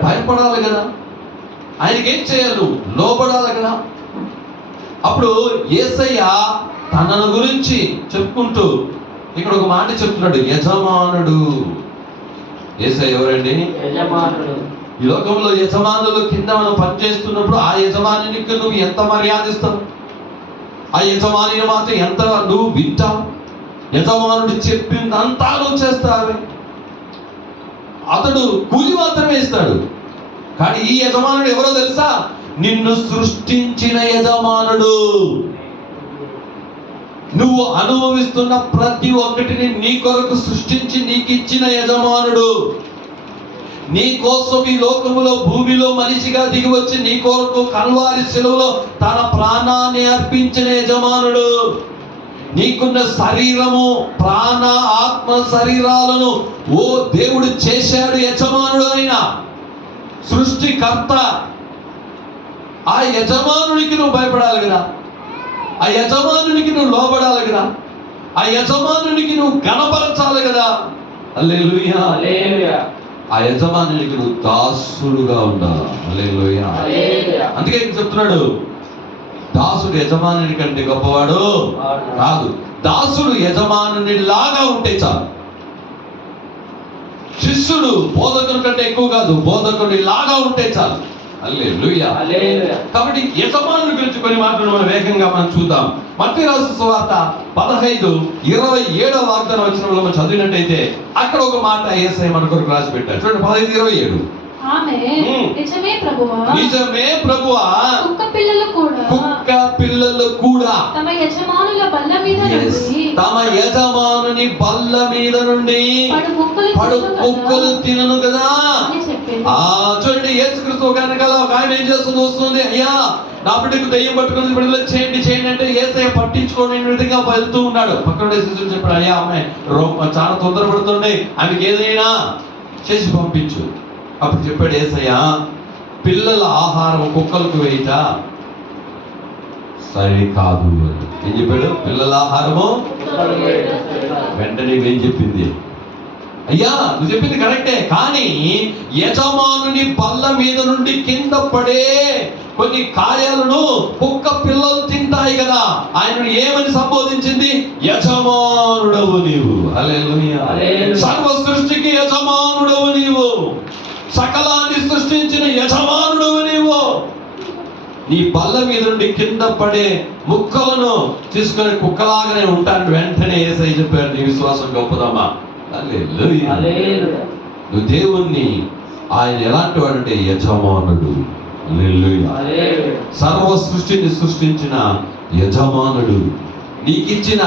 భయపడాలి కదా. ఆయనకేం చేయాలి? నువ్వు లోబడాలి కదా. అప్పుడు యేసయ్య తనను గురించి చెప్పుకుంటూ ఇక్కడ ఒక మాట చెప్తున్నాడు, యజమానుడు. యేసయ్య ఎవరండి? యజమానుడు. ఈ లోకంలో యజమానులు కింద మనం పనిచేస్తున్నప్పుడు ఆ యజమానికి నువ్వు ఎంత మర్యాదిస్తావు? ఆ యజమాని మాట ఎంత నువ్వు వింటావు? యజమానుడు చెప్పిందంతా నువ్వు చేస్తావే. అతడు కూలి మాత్రమే ఇస్తాడు. కానీ ఈ యజమానుడు ఎవరో తెలుసా? నిన్ను సృష్టించిన యజమానుడు. నువ్వు అనుభవిస్తున్న ప్రతి ఒక్కటిని నీ కొరకు సృష్టించి నీకు ఇచ్చిన యజమానుడు. నీ కోసం ఈ లోకములో భూమిలో మనిషిగా దిగి వచ్చి నీ కొరకు కల్వారి శిలువలో తన ప్రాణాన్ని అర్పించిన యజమానుడు. నీకున్న శరీరము, ప్రాణ, ఆత్మ శరీరాలను ఓ దేవుడు చేశాడు యజమానుడు. అయినా సృష్టికర్త. ఆ యజమానునికి నువ్వు భయపడాలి కదా. ఆ యజమానునికి నువ్వు లోబడాలి కదా. ఆ యజమానునికి నువ్వు గణపరచాలి కదా. హల్లెలూయా. ఆ యజమానునికి నువ్వు దాసుడుగా ఉండాలి. హల్లెలూయా. అందుకే చెప్తున్నాడు, దాసుడు యజమానుని కంటే గొప్పవాడు కాదు. దాసుడు యజమానుని లాగా ఉంటే చాలు. శిష్యుడు బోధకుని కంటే ఎక్కువ కాదు, బోధకుని లాగా ఉంటే చాలు. హల్లెలూయా. కాబట్టి యజమానుని గురించి కొన్ని మాటలు మనం వేగంగా మనం చూద్దాం. మత్తయి రాసిన సువార్త 15:27 వాగ్దానం వచనంలో మనం చదివినట్టయితే అక్కడ ఒక మాట యేసయ్య మన కొరకు రాసి పెట్టాడు. చూడండి 15:27. నిజమే ప్రభువా, కుక్క పిల్లలు కూడా తమ యజమానుని బల్ల మీద నుండి పడు కుక్కలు తినను కదా. చూడండి, యేసుక్రీస్తు వెనకాల ఒక ఆయన ఏం చేస్తుంది? వస్తుంది, అయ్యా నా బిడ్డకు దెయ్యం పట్టుకుని విడుదల చేయండి అంటే యేసయ్య పట్టించుకోని విధంగా వెళ్తూ ఉన్నాడు. పక్కన శిష్యులు చెప్పాడు, అయ్యా ఆమె చాలా తొందరపడుతుంది, ఆమెకి ఏదైనా చేసి పంపించు. అప్పుడు చెప్పాడు యేసయ్య, పిల్లల ఆహారం కుక్కలకు వేయట సరే కాదు. ఏం చెప్పాడు? పిల్లల ఆహారము. వెంటనే ఏం చెప్పింది? అయ్యా నువ్వు చెప్పింది కరెక్టే, కానీ యజమానుని బల్ల మీద నుండి కింద పడే కొన్ని కార్యాలను కుక్క పిల్లలు తింటాయి కదా. ఆయన ఏమని సంబోధించింది? యజమానుడవు నీవు. హల్లెలూయా. సర్వ సృష్టికి యజమానుడవు నీవు. సకలాన్ని సృష్టించిన యజమానుడవు నీవు. నీ బల్ల మీద నుండి కింద పడే ముక్కలను తీసుకొని కుక్కలాగానే ఉంటాను. వెంటనే యేసయ్య చెప్పారు, నీ విశ్వాసం గొప్పదమ్మా. హల్లెలూయా. నువ్వు దేవుణ్ణి, ఆయన ఎలాంటి వాడంటే యజమానుడు. హల్లెలూయా. సర్వ సృష్టిని సృష్టించిన యజమానుడు, నీకిచ్చిన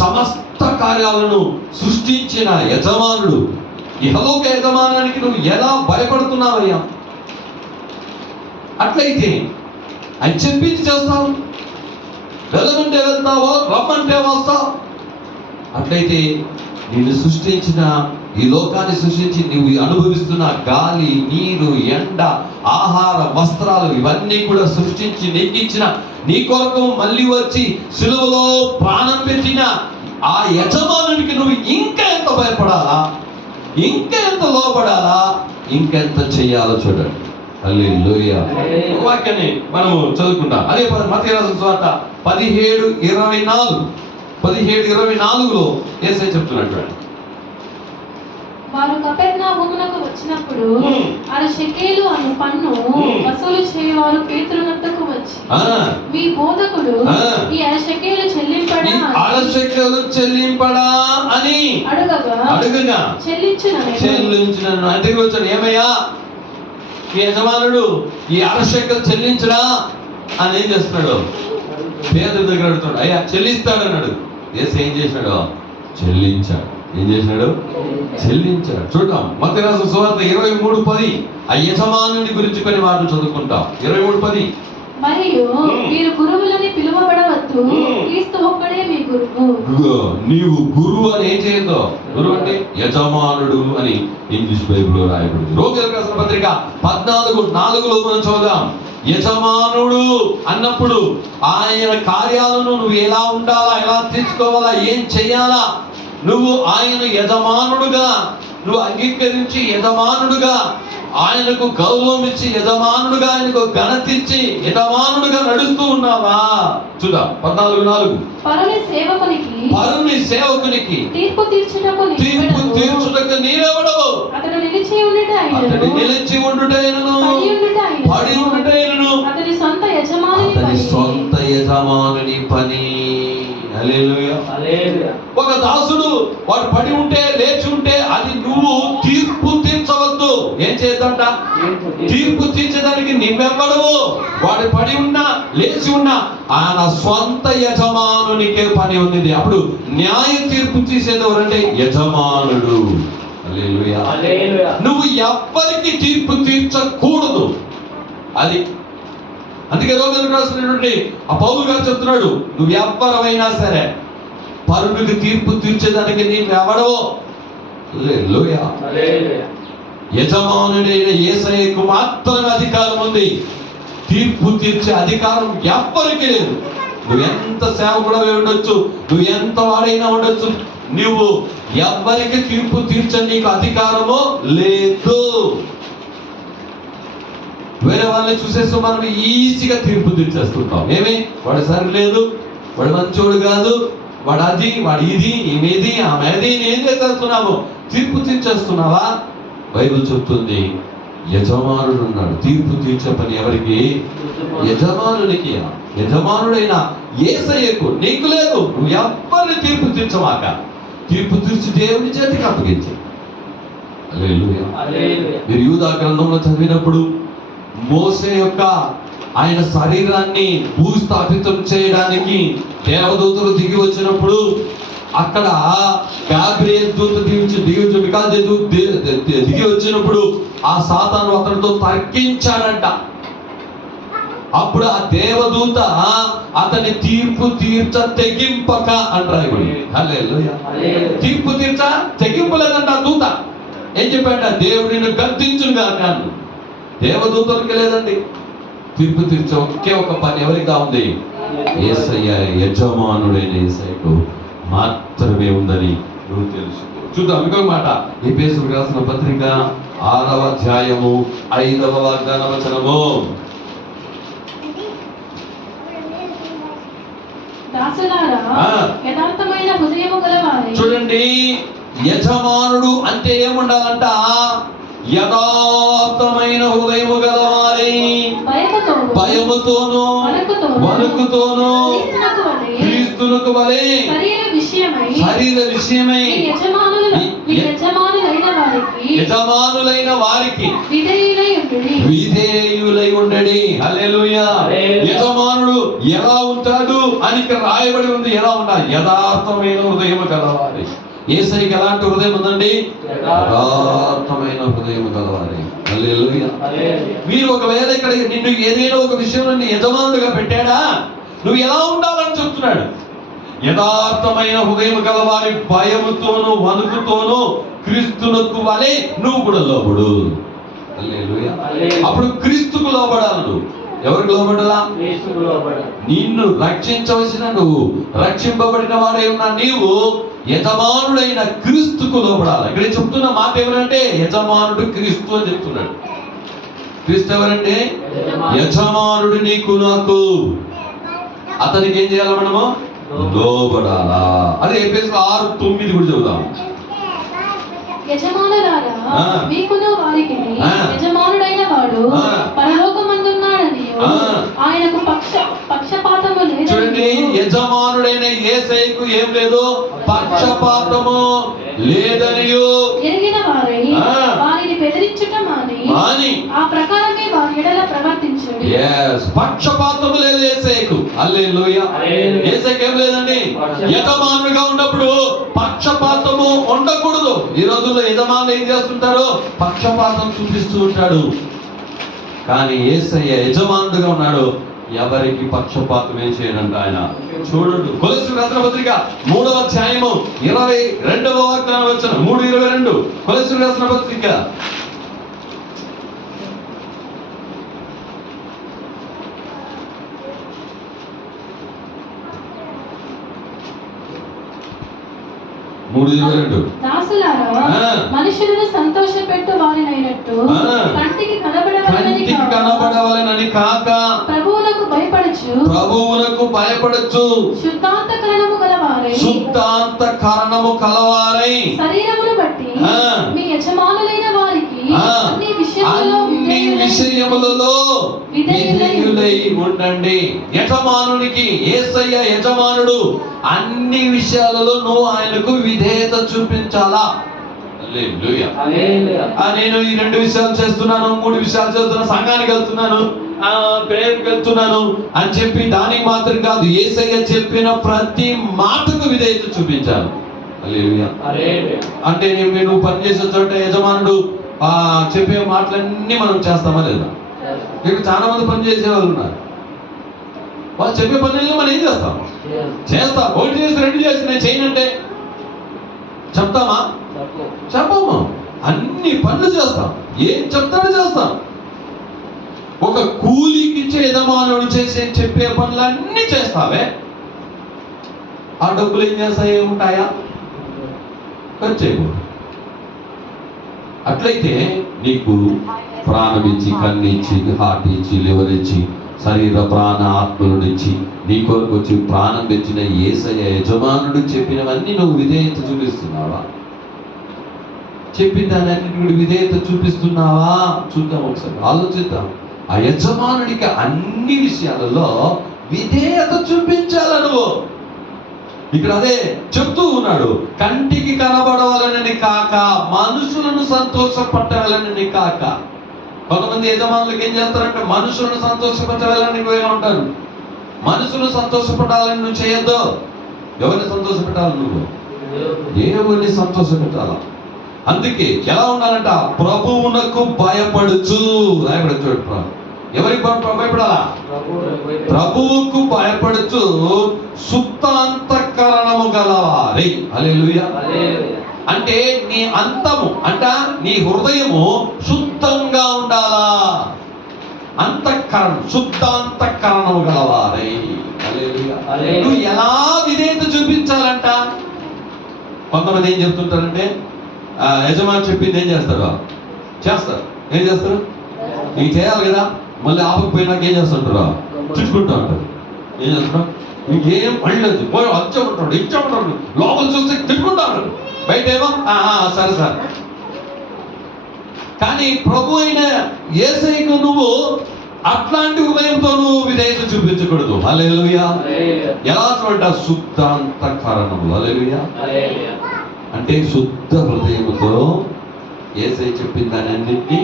సమస్త కార్యాలను సృష్టించిన యజమానుడు. ఇహలోక యజమానానికి నువ్వు ఎలా భయపడుతున్నావయ్యా? అట్లయితే ఆయన చెప్పించి చేస్తావు, వెళ్ళమంటే వెళ్తావో, రమ్మంటే వస్తావు. అట్లయితే నిన్ను సృష్టించిన, ఈ లోకాన్ని సృష్టించి నువ్వు అనుభవిస్తున్న గాలి, నీరు, ఎండ, ఆహార, వస్త్రాలు ఇవన్నీ కూడా సృష్టించి నీకిచ్చిన, నీ కొరకు మళ్ళీ వచ్చి సిలువలో ప్రాణం పెట్టిన ఆ యజమానునికి నువ్వు ఇంకా ఎంత భయపడాలా, ఇంకా ఎంత లోబడాలా, ఇంకెంత చేయాలో చూడండి. హల్లెలూయా. ఒక వాక్యాన్ని మనము చదువుకుంటాం. అదే మత్తయి రాసిన సువార్త 17:24లో యేసయ్య చెప్తున్నట్టు, వారు కపెర్నహూమునకు వచ్చినప్పుడు హ్మ్. 6 షెకెలు అను పన్ను వసూలు చేయవారు పేతురునొద్దకు వచ్చి, మీ బోధకుడు ఈ 6 షెకెలు చెల్లింపడా చెల్లింపడా అని అడుగగా చెల్లించునను. అంటే వచ్చాడు, ఏమయ్యా ఈ యజమానుడు ఈ 6 షెకెలు చెల్లించడా అని ఏం చేస్తున్నాడు? పేదల దగ్గర అడుగుతాడు. అయ్యా చెల్లిస్తాడు అన్నాడు. యేసయ్య ఏం చేశాడు? చెల్లించాడు. ఏం చేశాడు? చెల్లించాడు. చూద్దాం మత్తయి రాసిన సువార్త 23:10. ఆ యజమానుని గురించి కొన్ని మాటలు చదువుకుంటాం. 23:10. మరియు మీరు గురువులని పిలువబడవద్దు, క్రీస్తు ఒక్కడే మీ గురువు. నీవు గురువు అని ఏం చేయొద్దు. గురువు అంటే యజమానుడు అని ఇంగ్లీష్ బైబిల్లో రాయబడింది. రోమీయులకు రాసిన పత్రిక 14:4లో మనం చూద్దాం. యజమానుడు అన్నప్పుడు ఆయన కార్యాలను నువ్వు ఎలా ఉండాలా, ఎలా తీసుకోవాలా, ఏం చెయ్యాలా, నువ్వు ఆయన యజమానుడుగా నువ్వు అంగీకరించి యజమానుడుగా ఆయనకు గౌరవం ఇచ్చి యజమానుడుగా ఆయనకు ఘనతిచ్చి యజమానుడుగా నడుస్తూ ఉన్నావా? చూద్దాం 14:4. పరుని సేవకునికి తీర్పు తీర్చుటకు నీవెవడవు? అతడు నిలిచి ఉండుటైనను పడి ఉండుటైనను అతని సొంత యజమానుని పని. హల్లెలూయా. ఒక దాసుడు వాడు పడి ఉంటే లేచి ఉంటే అది నువ్వు తీర్పు తీర్చవద్దు. ఏం చేద్దంట? తీర్పు తీర్చడానికి నువ్వెవ్వడవు. వాడు పడి ఉన్నా లేచి ఉన్నా ఆయన సొంత యజమానునికే పని ఉంది. అప్పుడు న్యాయ తీర్పు తీసేది ఎవరంటే యజమానుడు. హల్లెలూయా. నువ్వు ఎవ్వరికి తీర్పు తీర్చకూడదు. అది అందుకే రోమీయులకు రాసినటువంటి ఆ పౌలు గారు చెప్తున్నాడు, నువ్వు ఎవ్వరమైనా సరే పరునికి తీర్పు తీర్చేదానికి నీవెవడవో. హల్లెలూయా. యజమానుడైన యేసయ్యకు మాత్రమే అధికారం ఉంది. తీర్పు తీర్చే అధికారం ఎవ్వరికి లేదు. నువ్వు ఎంత సేవకుడవై ఉండొచ్చు, నువ్వు ఎంత వాడైనా ఉండొచ్చు, నువ్వు ఎవ్వరికి తీర్పు తీర్చని నీకు అధికారము లేదు. వేరే వాళ్ళని చూసేస్తూ మనం ఈజీగా తీర్పు తీర్చేస్తుంటాం. ఏమి వాడు సరిలేదు, వాడు మంచోడు కాదు, వాడు అది, వాడు ఇది, ఈమెది, ఆమెది, ఏం చేస్తున్నావు? తీర్పు తీర్చేస్తున్నావా? బైబిల్ చెప్తుంది యజమానుడు ఉన్నాడు. తీర్పు తీర్చే పని ఎవరికి? యజమానునికి. యజమానుడైన యేసయ్యకు. నీకు లేదు. నువ్వు ఎవ్వరిని తీర్పు తీర్చమాక. తీర్పు తీర్చి దేవుని చేతికి అప్పగించు. హల్లెలూయా. మీరు యూదా గ్రంథంలో చదివినప్పుడు మోసే యొక్క ఆయన శరీరాన్ని భూస్థాపితం చేయడానికి దేవదూతలు దిగి వచ్చినప్పుడు అక్కడ గాబ్రియల్ దూత దిగి వచ్చినప్పుడు ఆ సాతాను అతనితో తర్కించాడంట. అప్పుడు ఆ దేవదూత అతని తీర్పు తీర్చ తెగింపక అంటారు. హల్లెలూయా. తీర్పు తీర్చ తెగింపలేదంట ఆ దూత. ఏం చెప్పాడ? దేవుడిని గద్దించును గాక. దేవదూతలకి లేదండి. తీర్పు తీర్చే ఒకే ఒక పని ఎవరిగా ఉంది? యేసయ్య, యజమానుడైన యేసయ్యకు మాత్రమే ఉందని నువ్వు తెలుసుకో. చూద్దాం ఇంకొక మాట. ఎఫెసీయులకు రాసిన పత్రిక 6వ అధ్యాయము 5వ వాగ్దాన వచనము. యథార్థమైన హృదయము గలవారై. చూడండి, యజమానుడు అంటే ఏముండాలంట? యథార్థమైన హృదయము గలవారై, భయముతోను వణుకుతోను క్రీస్తునకు వలె శరీర విషయమై యజమానులైన వారికి విధేయులై ఉండడి. హల్లెలూయా. యజమానుడు ఎలా ఉంటాడు అని ఇక్కడ రాయబడి ఉంది. ఎలా ఉండాలి? యథార్థమైన హృదయము గలవారి. యేసయ్యకి ఎలాంటి హృదయం ఉందండి? యథార్థమైన హృదయం గలవారి. హల్లెలూయా. మీరు ఒకవేళ ఇక్కడ నిన్ను ఏదైనా ఒక విషయంలో నీ యజమానుడిగా పెట్టాడా, నువ్వు ఎలా ఉండాలని చెప్తున్నాడు. యథార్థమైన హృదయం గలవారి, భయముతోను వణుకుతోను క్రీస్తునకు వలె నువ్వు కూడా లోబడు. హల్లెలూయా. అప్పుడు క్రీస్తుకు లోబడాలి. నువ్వు ఎవరికి లోబడాలా? నిన్ను రక్షించవలసిన నువ్వు, రక్షింపబడిన వాడే ఉన్న నీవు యజమానుడైన క్రీస్తుకు లోబడాలి. ఇక్కడ చెప్తున్న మాట ఏమంటే యజమానుడు క్రీస్తు అని చెప్తున్నాడు. క్రీస్తు ఎవరంటే యజమానుడు నీకు నాకు. అతనికి ఏం చేయాలి మనము? లోబడాలా. అదే ఎఫెసీయులు 6:9 కూడా చదువుదాం. యజమానులారా ఆ. మీకును వారికిని ఆ. యజమానుడైన వాడు ఆ. పరలోకమందున్నాడని ఆ. ఆయనకు పక్షపాతము చూడండి, లేదని యజమానుడైన యేసయ్యకు ఏం లేదు? పక్షపాతము లేదనియు ఎరిగిన వారై ఆ. వారిని బెదిరించుట మాని ఆ ప్రకారమే వారి ఎడల ప్రవర్తించుడి. పక్షపాతము లేదు యేసయ్యకు. హల్లెలూయా. యేసయ్యకు ఏం లేదండి? యజమానుడిగా ఉన్నప్పుడు పక్షపాతము ఉండకూడదు. ఈ రోజుల్లో యజమానులు ఏం చేస్తుంటారు? పక్షపాతం చూపిస్తూ ఉంటాడు. కానీ యేసయ్య యజమానుడిగా ఉన్నాడు, ఎవరికి పక్షపాతం ఏం చేయడంట ఆయన. చూడండి, కొలస్సీయులకు రాసిన పత్రిక 3వ అధ్యాయము 22వ వాక్యం వచ్చిన 3:22. కొలస్సీయులకు రాసిన పత్రిక 3:22. దాసులారా ఆ. మనుషులను సంతోషపెట్టు వారినైనట్టు ఆ. కంటికి కంటికి కనబడవలెనని కాక ప్రభువునకు భయపడచ్చు శుద్ధాంతకరణము కలవారై శరీరమును బట్టి ఆ. మీ యజమానులైన వారికి ఆ. అన్ని విషయములలో విధేయులై ఉండండి. యజమానునికి, యేసయ్య యజమానుడు, అన్ని విషయాలలో నువ్వు ఆయనకు విధేయత చూపించాలా. హల్లెలూయా. నేను ఈ 2 విషయాలు చేస్తున్నాను, 3 విషయాలు చేస్తున్నాను, సంఘానికి వెళ్తున్నాను, ప్రేయర్కి వెళ్తున్నాను అని చెప్పి దానికి మాత్రం కాదు, యేసయ్య చెప్పిన ప్రతి మాటకు విధేయత చూపించాలి. హల్లెలూయా. అంటే నువ్వు పనిచేసే చోట యజమానుడు చెప్పే మాటలన్నీ మనం చేస్తామా లేదా? ఇక్కడ చాలా మంది పని చేసే వాళ్ళు ఉన్నారు. వాళ్ళు చెప్పే పనులు మనం ఏం చేస్తాం? చేస్తాం. 1 చేసి 2 చేసి నేను చేయనంటే చెప్తామా? చెప్పము. అన్ని పనులు చేస్తాం, ఏం చెప్తాడో చేస్తాం. ఒక కూలికి ఇచ్చే యజమానుడు చెప్పే పనులన్నీ చేస్తావే, ఆ డబ్బులు ఏం చేస్తాయి? ఉంటాయా? ఖర్చు చేయకూడదు. అట్లయితే నీకు ప్రాణం ఇచ్చి, కన్నిచ్చి, హార్ట్ ఇచ్చి, లివర్ ఇచ్చి, శరీర ప్రాణ ఆత్మలనిచ్చి నీ కొరకు వచ్చి ప్రాణం తెచ్చిన యేసయ్య యజమానుడు చెప్పినవన్నీ నువ్వు విధేయత చూపిస్తున్నావా? చెప్పిన దాన్ని విధేయత చూపిస్తున్నావా? చూద్దాం, ఒకసారి ఆలోచిద్దాం. ఆ యజమానుడికి అన్ని విషయాలలో విధేయత చూపించాల నువ్వు. ఇక్కడ అదే చెప్తూ ఉన్నాడు, కంటికి కనబడవాలని కాక మనుషులను సంతోషపట్టాలని కాక. కొంతమంది యజమానులకు ఏం చేస్తారంటే మనుషులను సంతోషపెట్టాలని ఉంటారు. మనుషులు సంతోషపడాలని నువ్వు చేయొద్దు. ఎవరిని సంతోషపెట్టాలి? నువ్వు దేవుని సంతోషపెట్టాల. అందుకే ఎలా ఉండాలంట? ప్రభువునకు భయపడుచు. రాయబడచ్చు. ఎవరికి భయపడాలా? ప్రభువుకు భయపడుచు సుప్తాంతఃకరణము గలవారై. హల్లెలూయా. అంటే నీ అంతము అంట నీ హృదయము శుద్ధంగా ఉండాలా. అంతఃకరణం, శుద్ధాంతఃకరణము గలవారై. హల్లెలూయా. నువ్వు ఎలా విధేయత చూపించాలంట? కొంతమంది ఏం చెప్తుంటారంటే యజమాని చెప్పింది ఏం చేస్తారు? ఏం చేస్తారు? నీకు చేయాలి కదా, మళ్ళీ ఆపకపోయినాక ఏం చేస్తుంటారు? తిట్టుకుంటూ ఉంటారు. ఏం చేస్తారు? నీకేం పని లేదు, అచ్చమంటాడు, ఇచ్చమంటాడు, లోపల చూస్తే తిట్టుకుంటా ఉంటాడు, బయట ఏమో సరే సార్. కానీ ప్రభు అయిన యేసయ్యకు నువ్వు అట్లాంటి హృదయంతో నువ్వు విధేయత చూపించకూడదు. హల్లెలూయా. ఎలా చూడ? శుద్ధాంతఃకరణము. హల్లెలూయా. అంటే శుద్ధ హృదయముతో యేసయ్య చెప్పిన దాని అన్నింటినీ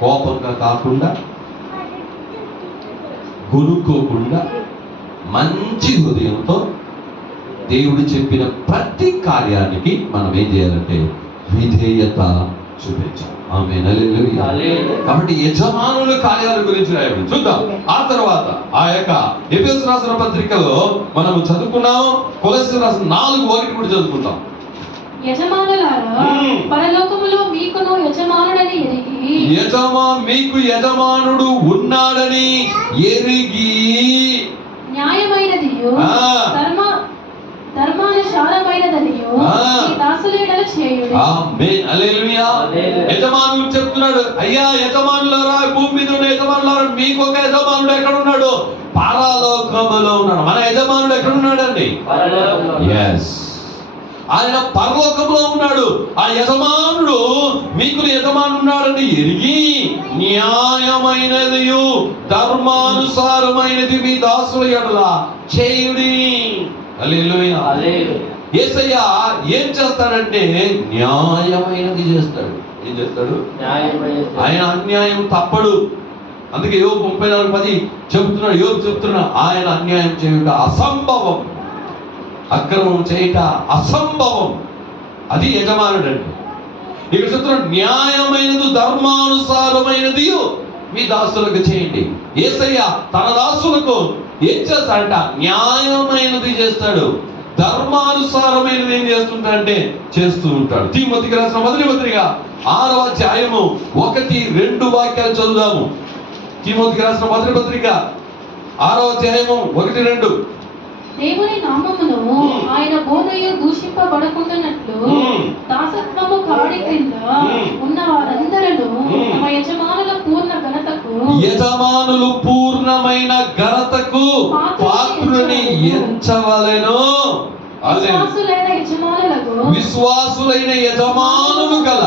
కోపంగా కాకుండా, గొనుక్కోకుండా, మంచి హృదయంతో దేవుడు చెప్పిన ప్రతి కార్యానికి మనం ఏం చేయాలంటే విధేయత చూపించాలి. ఆమేన్. హల్లెలూయా. కాబట్టి యజమానుల కార్యాల గురించి రాయబడి చూద్దాం. ఆ తర్వాత ఆ యొక్క ఎఫెసీయులకు రాసిన పత్రికలో మనం చదువుకున్నాం. కొలస్సీయులకు రాసిన 4:1 కూడా చదువుకుంటాం. యజమానులారా పరలోకములో మీకును యజమానుడని ఎరిగి, మీకు యజమానుడు ఉన్నాడని ఎరిగి, న్యాయమైనదియు ధర్మానుసారమైన క్షారమైనదనియు ఈ దాసుల ఎడల చేయుడి. ఆమేన్. హల్లెలూయా. యజమానులు చెప్తున్నాడు, అయ్యా యజమానులారా, భూమి మీద ఉన్న యజమానులారా, మీకు ఒక యజమానుడు ఎక్కడ ఉన్నాడు? పరలోకములో ఉన్నాడు. మన యజమానుడు ఎక్కడ ఉన్నాడండి? ఎస్, ఆయన పరలోకంలో ఉన్నాడు. ఆ యజమానుడు మీకు యజమానుడు ఉన్నాడని ఎరిగి న్యాయమైనది ధర్మానుసారమైనది మీ దాసుల ఎడల చేయుడి. హల్లెలూయా. యేసయ్య ఏం చేస్తాడంటే న్యాయమైనది చేస్తాడు. ఏం చేస్తాడు? ఆయన అన్యాయం తప్పడు. అందుకే యోబు 34:10 చెబుతున్నాడు, యోబు చెప్తున్నాడు, ఆయన అన్యాయం చేయుట అసంభవం, అక్రమం చేయుట అసంభవం. అది యజమానుడు అంటే. ఇక్కడ చెప్తున్నాడు, న్యాయమైనది ధర్మానుసారమైనది మీ దాసులకు చేయండి. యేసయ్య తన దాసులకు ఏం చేస్తాడంట? న్యాయమైనది చేస్తాడు, ధర్మానుసారమైనది ఏం చేస్తుంటాడంటే చేస్తూ ఉంటాడు. తీమోతికి రాసిన మొదటి పత్రిక 6వ అధ్యాయము 1-2 వాక్యాలు చదువుదాము. తీమోతికి రాసిన మొదటి పత్రిక 6వ అధ్యాయము 1-2. దేవుని నామమును ఆయన బోధయు దూషింపబడకుండానట్లు దాసత్వము కాడి క్రింద ఉన్న వారందరూ తమ యజమానుల పూర్ణ ఘనతకు, యజమానులు పూర్ణమైన ఘనతకు పాత్రుని ఎంచవలెను. విశ్వాసులైన యజమానులు గల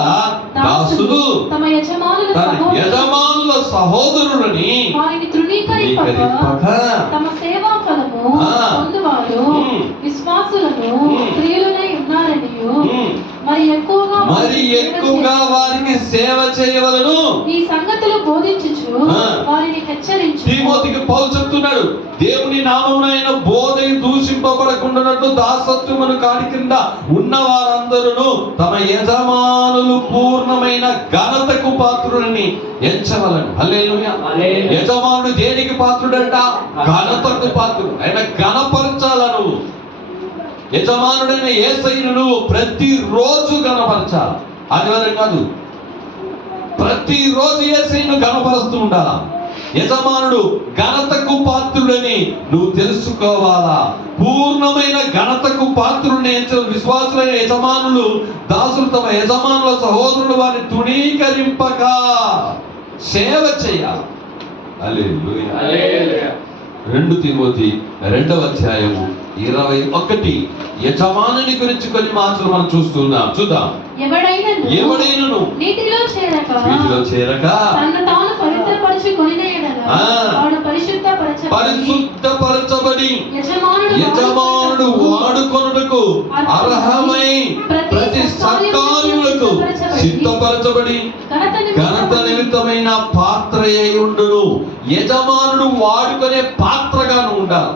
దాసులు తమ యజమానుల సహోదరులని వారిని తృణీకరింపక తమ సేవా ఫలము పొందువారు విశ్వాసులను ప్రియులనై ఉన్నారనియు మరి ఎక్కువగా వారికి సేవ చేయవలను ఈ సంగతులు బోధించుచు వారిని హెచ్చరించు. తీమోతికి పౌలు చెప్తున్నాడు, దేవుని నామమునైన బోధై దూషింపబడకుండానట్లు దాసత్వమును కాడి కింద ఉన్న వారందరూ తమ యజమానులు పూర్ణమైన ఘనతకు పాత్రులని ఎంచవలను. హల్లెలూయా. యజమానుడు దేనికి పాత్రుడంట? ఘనతకు పాత్రుడు. ఆయన ఘనపరచాలను. యజమానుడైన యేసయ్యను నువ్వు ప్రతిరోజు ఘనపరచాలి. ఆదివారం కాదు, ప్రతిరోజు యేసయ్యను ఘనపరుస్తూ ఉండాలా. యజమానుడు ఘనతకు పాత్రుడని నువ్వు తెలుసుకోవాలా. పూర్ణమైన ఘనతకు పాత్రుడిని విశ్వాసులైన యజమానులు దాసులు తమ యజమానుల సహోదరులు వారిని తృణీకరింపక సేవ చేయాలి. హల్లెలూయా. 2 తిమోతి 2వ అధ్యాయము 21. యజమానుని గురించి కొన్ని మాటలు మనం చూస్తున్నాం. చూద్దాం. ఎవడైనను నీటిలో చేరక తన్ను తాను పవిత్రపరచుకొనిన యెడల వాడు పరిశుద్ధపరచబడి యజమానుడు వాడుకొనుటకు అర్హమై ప్రతి సత్కార్యములకు సిద్ధపరచబడి ఘనత నిమిత్తమైన పాత్ర అయి ఉండును. యజమానుడు వాడుకునే పాత్రగాను ఉండాలి.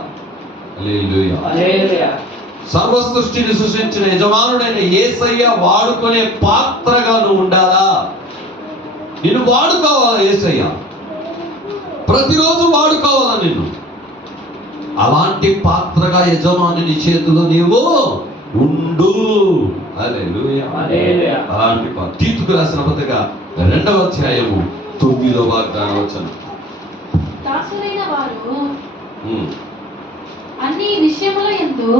హల్లెలూయా. సర్వ సృష్టిని సృష్టించిన యజమానుడైన యేసయ్య వాడుకునే పాత్రగా నువ్వు ఉండాలా. నిన్ను వాడుకోవాలా యేసయ్య, ప్రతిరోజు వాడుకోవాలా నిన్ను. అలాంటి పాత్రగా యజమానుని చేతిలో నీవు ఉండు. హల్లెలూయా. అలాంటి తీతుకు రాసిన పత్రిక 2వ అధ్యాయము 9వ వాగ్దానం వచనం. దాసులైన వారు అన్ని విషయముల యందు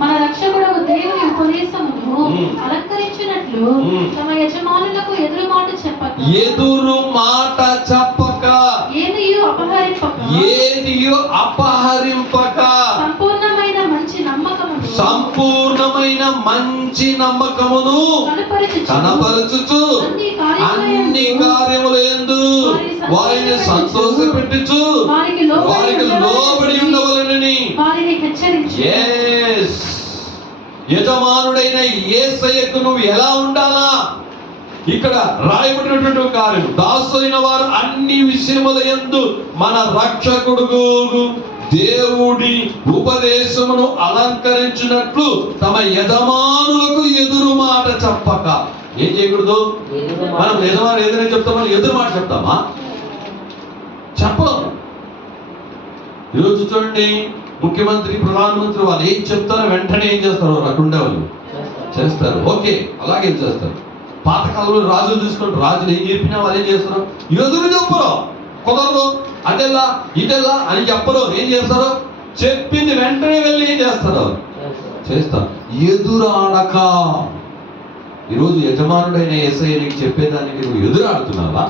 మన రక్షకుడగు దేవుని ఉపదేశమును అలంకరించినట్లు తమ యజమానులకు ఎదురు మాట చెప్పక ఏదియు అపహరింపక సంపూర్ణమైన మంచి నమ్మకమును కనపరచుచు అన్ని కార్యములందు వారిని సంతోషపెట్టుచు వారికి లోబడి ఉండవలెనని. యజమానుడైన యేసయ్యకు నువ్వు ఎలా ఉండాలా? ఇక్కడ రాయబడినటువంటి కార్యం, దాసులైన వారు అన్ని విషయముల యందు మన రక్షకుడు దేవుడి ఉపదేశమును అలంకరించినట్లు తమ యజమానులకు ఎదురు మాట చెప్పక. ఏం చేయకూడదు? మనం యజమానులు ఏదైనా చెప్తామని ఎదురు మాట చెప్తామా? చెప్పం. ఈరోజు చూడండి, ముఖ్యమంత్రి ప్రధానమంత్రి వాళ్ళు ఏం చెప్తారో వెంటనే ఏం చేస్తారు? అక్కడ ఉండేవాళ్ళు చేస్తారు. ఓకే, అలాగే చేస్తారు. పాతకాలంలో రాజులు తీసుకుంటే రాజులు ఏం చెప్పినా వాళ్ళు ఏం చేస్తారు? ఎదురు చెప్పరు, కుదరదు, అటెల్లా ఇటెల్లా అని చెప్పరు. ఏం చేస్తారు? చెప్పింది వెంటనే వెళ్ళి ఏం చేస్తారు? చేస్తారు. ఎదురాడక. ఈరోజు యజమానుడైన యేసయ్య నీకు చెప్పేదానికి నువ్వు ఎదురాడుతున్నావా?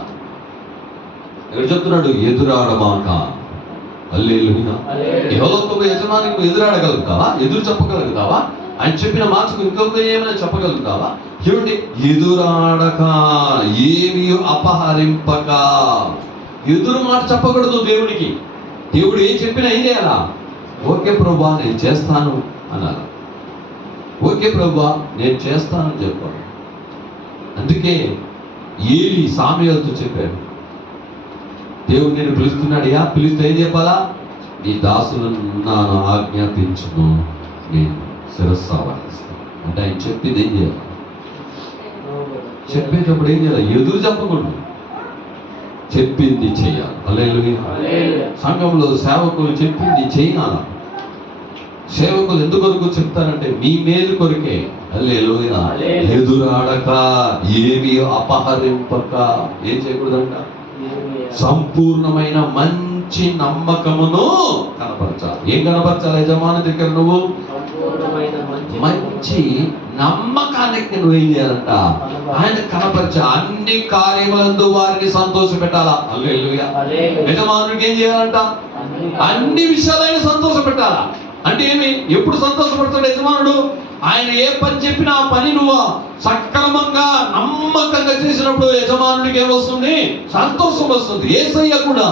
ఇక్కడ చెప్తున్నాడు, ఎదురాడమాక. హల్లెలూయా. యెహోవాకు యజమానికి నువ్వు ఎదురాడగలుగుతావా? ఎదురు చెప్పగలుగుతావా? ఆయన చెప్పిన మాటకు ఇంకొక ఏమైనా చెప్పగలుగుతావా? చూడండి, ఎదురాడక, ఏమి అపహరింపక. ఎదురు మాట చెప్పకూడదు దేవుడికి. దేవుడు ఏం చెప్పినా ఏం చేయాలా? ఓకే ప్రభువా నేను చేస్తాను అన్నారు. ఓకే ప్రభువా నేను చేస్తానని చెప్పాడు. అందుకే ఏలీ సాముయేలుతో చెప్పాడు, దేవుడు నేను పిలుస్తున్నాడయ్యా, పిలిస్తే ఏం చెప్పాలా? నీ దాసులను నాను ఆజ్ఞాపించును, నేను శిరస్సు ఆవహిస్తాను అంటే ఆయన చెప్పింది ఏం చేయాలి? చెప్పేటప్పుడు ఏం చేయాలి? ఎదురు చెప్పకూడదు, చెప్పింది చేయాలి. హల్లెలూయా. సంఘంలో సేవకులు చెప్పింది చేయాలా? సేవకులు ఎందుకొరకు చెప్తారంటే మీ మేలు కొరికే. హల్లెలూయా. ఎదురాడక, ఏమి అపహరింపక. ఏం చేయకూడదంట? సంపూర్ణమైన మంచి నమ్మకమును కనపరచాలి. ఏం కనపరచాలి? యజమాని దగ్గర నువ్వు మంచి నమ్మకానికి నువ్వు ఏం చేయాలంట? ఆయన కనపరచా. అన్ని కార్యములందు వారిని సంతోష పెట్టాలా? హల్లెలూయా. యజమానుడికి ఏం చేయాలంట? అన్ని విషయాలైన సంతోష పెట్టాలా. అంటే ఏమి? ఎప్పుడు సంతోషపడతాడు యజమానుడు? ఆయన ఏ పని చెప్పినా ఆ పని నువ్వు సక్రమంగా నమ్మకంగా చేసినప్పుడు యజమానుడికి ఏమొస్తుంది? సంతోషం వస్తుంది. యేసయ్య కూడా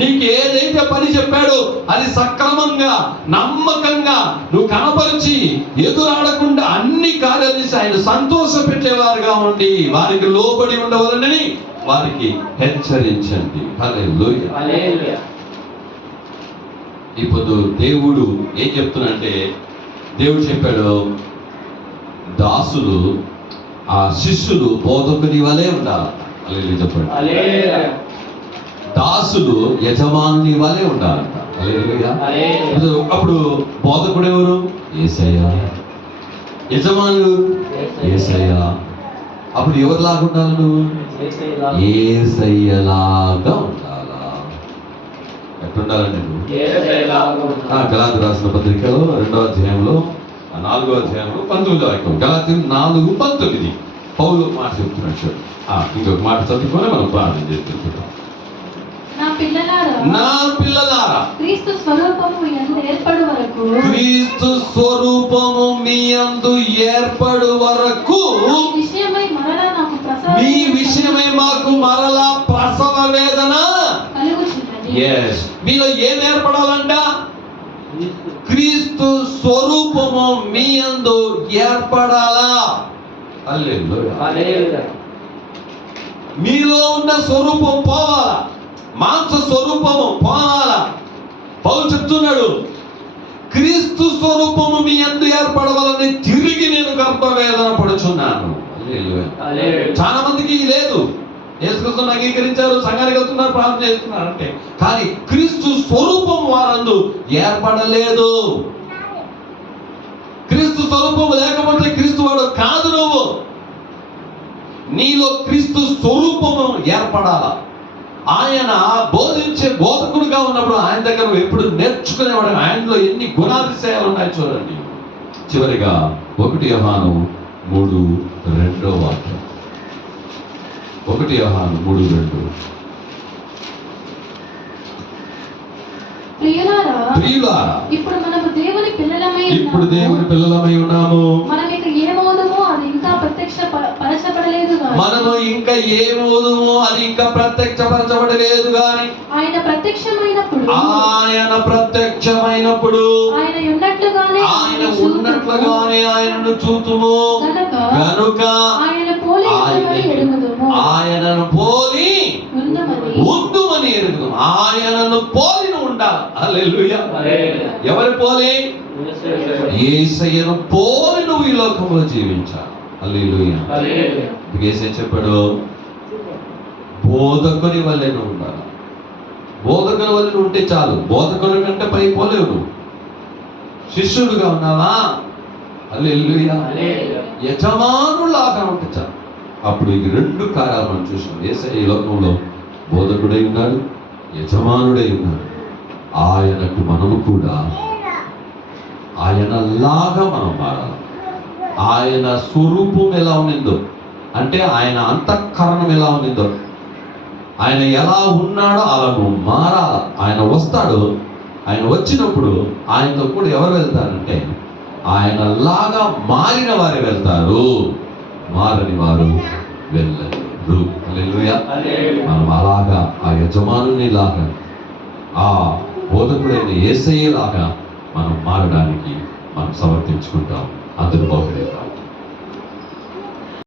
నీకు ఏదైతే పని చెప్పాడో అది సక్రమంగా నమ్మకంగా నువ్వు కనపరిచి ఎదురాడకుండా అన్ని కార్యాలు చేసి ఆయన సంతోష పెట్టేవారుగా ఉండి వారికి లోబడి ఉండవాలని వారికి హెచ్చరించండి. హల్లెలూయా. ఇప్పుడు దేవుడు ఏం చెప్తున్నాడంటే, దేవుడు చెప్పాడు దాసులు ఆ శిష్యులు బోధకుని వలె ఉండాలి. హల్లెలూయా చెప్పండి. దాసులు యజమానుని వలె ఉండాలంట. హల్లెలూయా. అప్పుడు బోధకుడు ఎవరు? యేసయ్య. యజమానులు యేసయ్య. అప్పుడు ఎవరిలాగా ఉండాలి? నువ్వు యేసయ్యలాగా ఉండాలా. ఎట్లుండాలండి నువ్వు? గలాతీ రాసిన పత్రికలో 2వ అధ్యాయంలో 4వ అధ్యాయంలో 19వ వాక్యం. గలాతీ 4:19 పౌలు మాట చెప్తున్నాడు. ఇంకొక మాట చదువుకొని మనం ప్రార్థన చేస్తున్నాం. నా పిల్లలారా, క్రీస్తు స్వరూపము మీ యందు ఏర్పడు వరకు మీ విషయమై మాకు మరలా ప్రసవ వేదన కలుగుచున్నది. మీలో ఏం ఏర్పడాలంట? క్రీస్తు స్వరూపము మీ యందు ఏర్పడాలా. హల్లెలూయా. మీలో ఉన్న స్వరూపం పోవాలా, మాంస స్వరూపము పోవాలా. పౌలు చెప్తున్నాడు, క్రీస్తు స్వరూపము మీ యందు ఏర్పడవాలని తిరిగి నేను గర్భవేదన పడుచున్నాను. చాలా మందికి లేదు. యేసుక్రీస్తును అంగీకరించారు, సంఘానికి వెళ్తున్నారు, ప్రార్థన చేస్తున్నారు అంటే, కానీ క్రీస్తు స్వరూపం వారందు ఏర్పడలేదు. క్రీస్తు స్వరూపము లేకపోతే క్రీస్తు వాడు కాదు. నువ్వు నీలో క్రీస్తు స్వరూపము ఏర్పడాలా. ఆయన బోధించే బోధకుడుగా ఉన్నప్పుడు ఆయన దగ్గర ఎప్పుడు నేర్చుకునేవాడు. ఆయనలో ఎన్ని గుణాతిశయాలు ఉన్నాయి చూడండి. చివరిగా 1 యోహాను 3:2 వాక్యం. 1 యోహాను 3:2. ప్రియులారా, ఇప్పుడు దేవుని పిల్లలమై ఉన్నాము. మనము ఇంకా ఏమవుదుమో అది ఇంకా ప్రత్యక్షపరచబడలేదు గాని ఆయన ప్రత్యక్షమైనప్పుడు ఆయన ఉన్నట్లుగానే ఆయనను చూతుము. గనుక ఆయనను పోలి ఉందుమని ఎరుగుదాం. ఆయనను పోలి ఉండాలి. హల్లెలూయా. ఎవరి పోలి? యేసయ్యను పోలి నువ్వు ఈ లోకంలో జీవించాలి. హల్లెలూయా. యేసయ్య చెప్పాడు, బోధకుని వల్లే నువ్వు ఉండాలి. బోధకుని వల్ల నువ్వు ఉంటే చాలు. బోధకుని కంటే పై పోలేవు. నువ్వు శిష్యుడుగా ఉన్నావా? హల్లెలూయా. యజమానులాగా ఉంటే చాలు. అప్పుడు ఈ 2 కార్యాలు మనం చూసాం. యేసయ్య ఈ లోకంలో బోధకుడై ఉన్నాడు, యజమానుడై ఉన్నాడు. ఆయనకు మనము కూడా ఆయనలాగా మనం మారాలి. ఆయన స్వరూపం ఎలా ఉన్నిందో, అంటే ఆయన అంతఃకరణం ఎలా ఉన్నిందో, ఆయన ఎలా ఉన్నాడో అలా నువ్వు మారాల. ఆయన వస్తాడు, ఆయన వచ్చినప్పుడు ఆయనతో కూడా ఎవరు వెళ్తారంటే ఆయన లాగా మారిన వారే వెళ్తారు, మారని వారు వెళ్ళరు. హల్లెలూయా. మనం అలాగా ఆ యజమానుని లాగా, ఆ బోధకుడైన యేసయ్య లాగా మనం మారడానికి మనం సమర్పించుకుంటాం. అందుకు బహుమతి.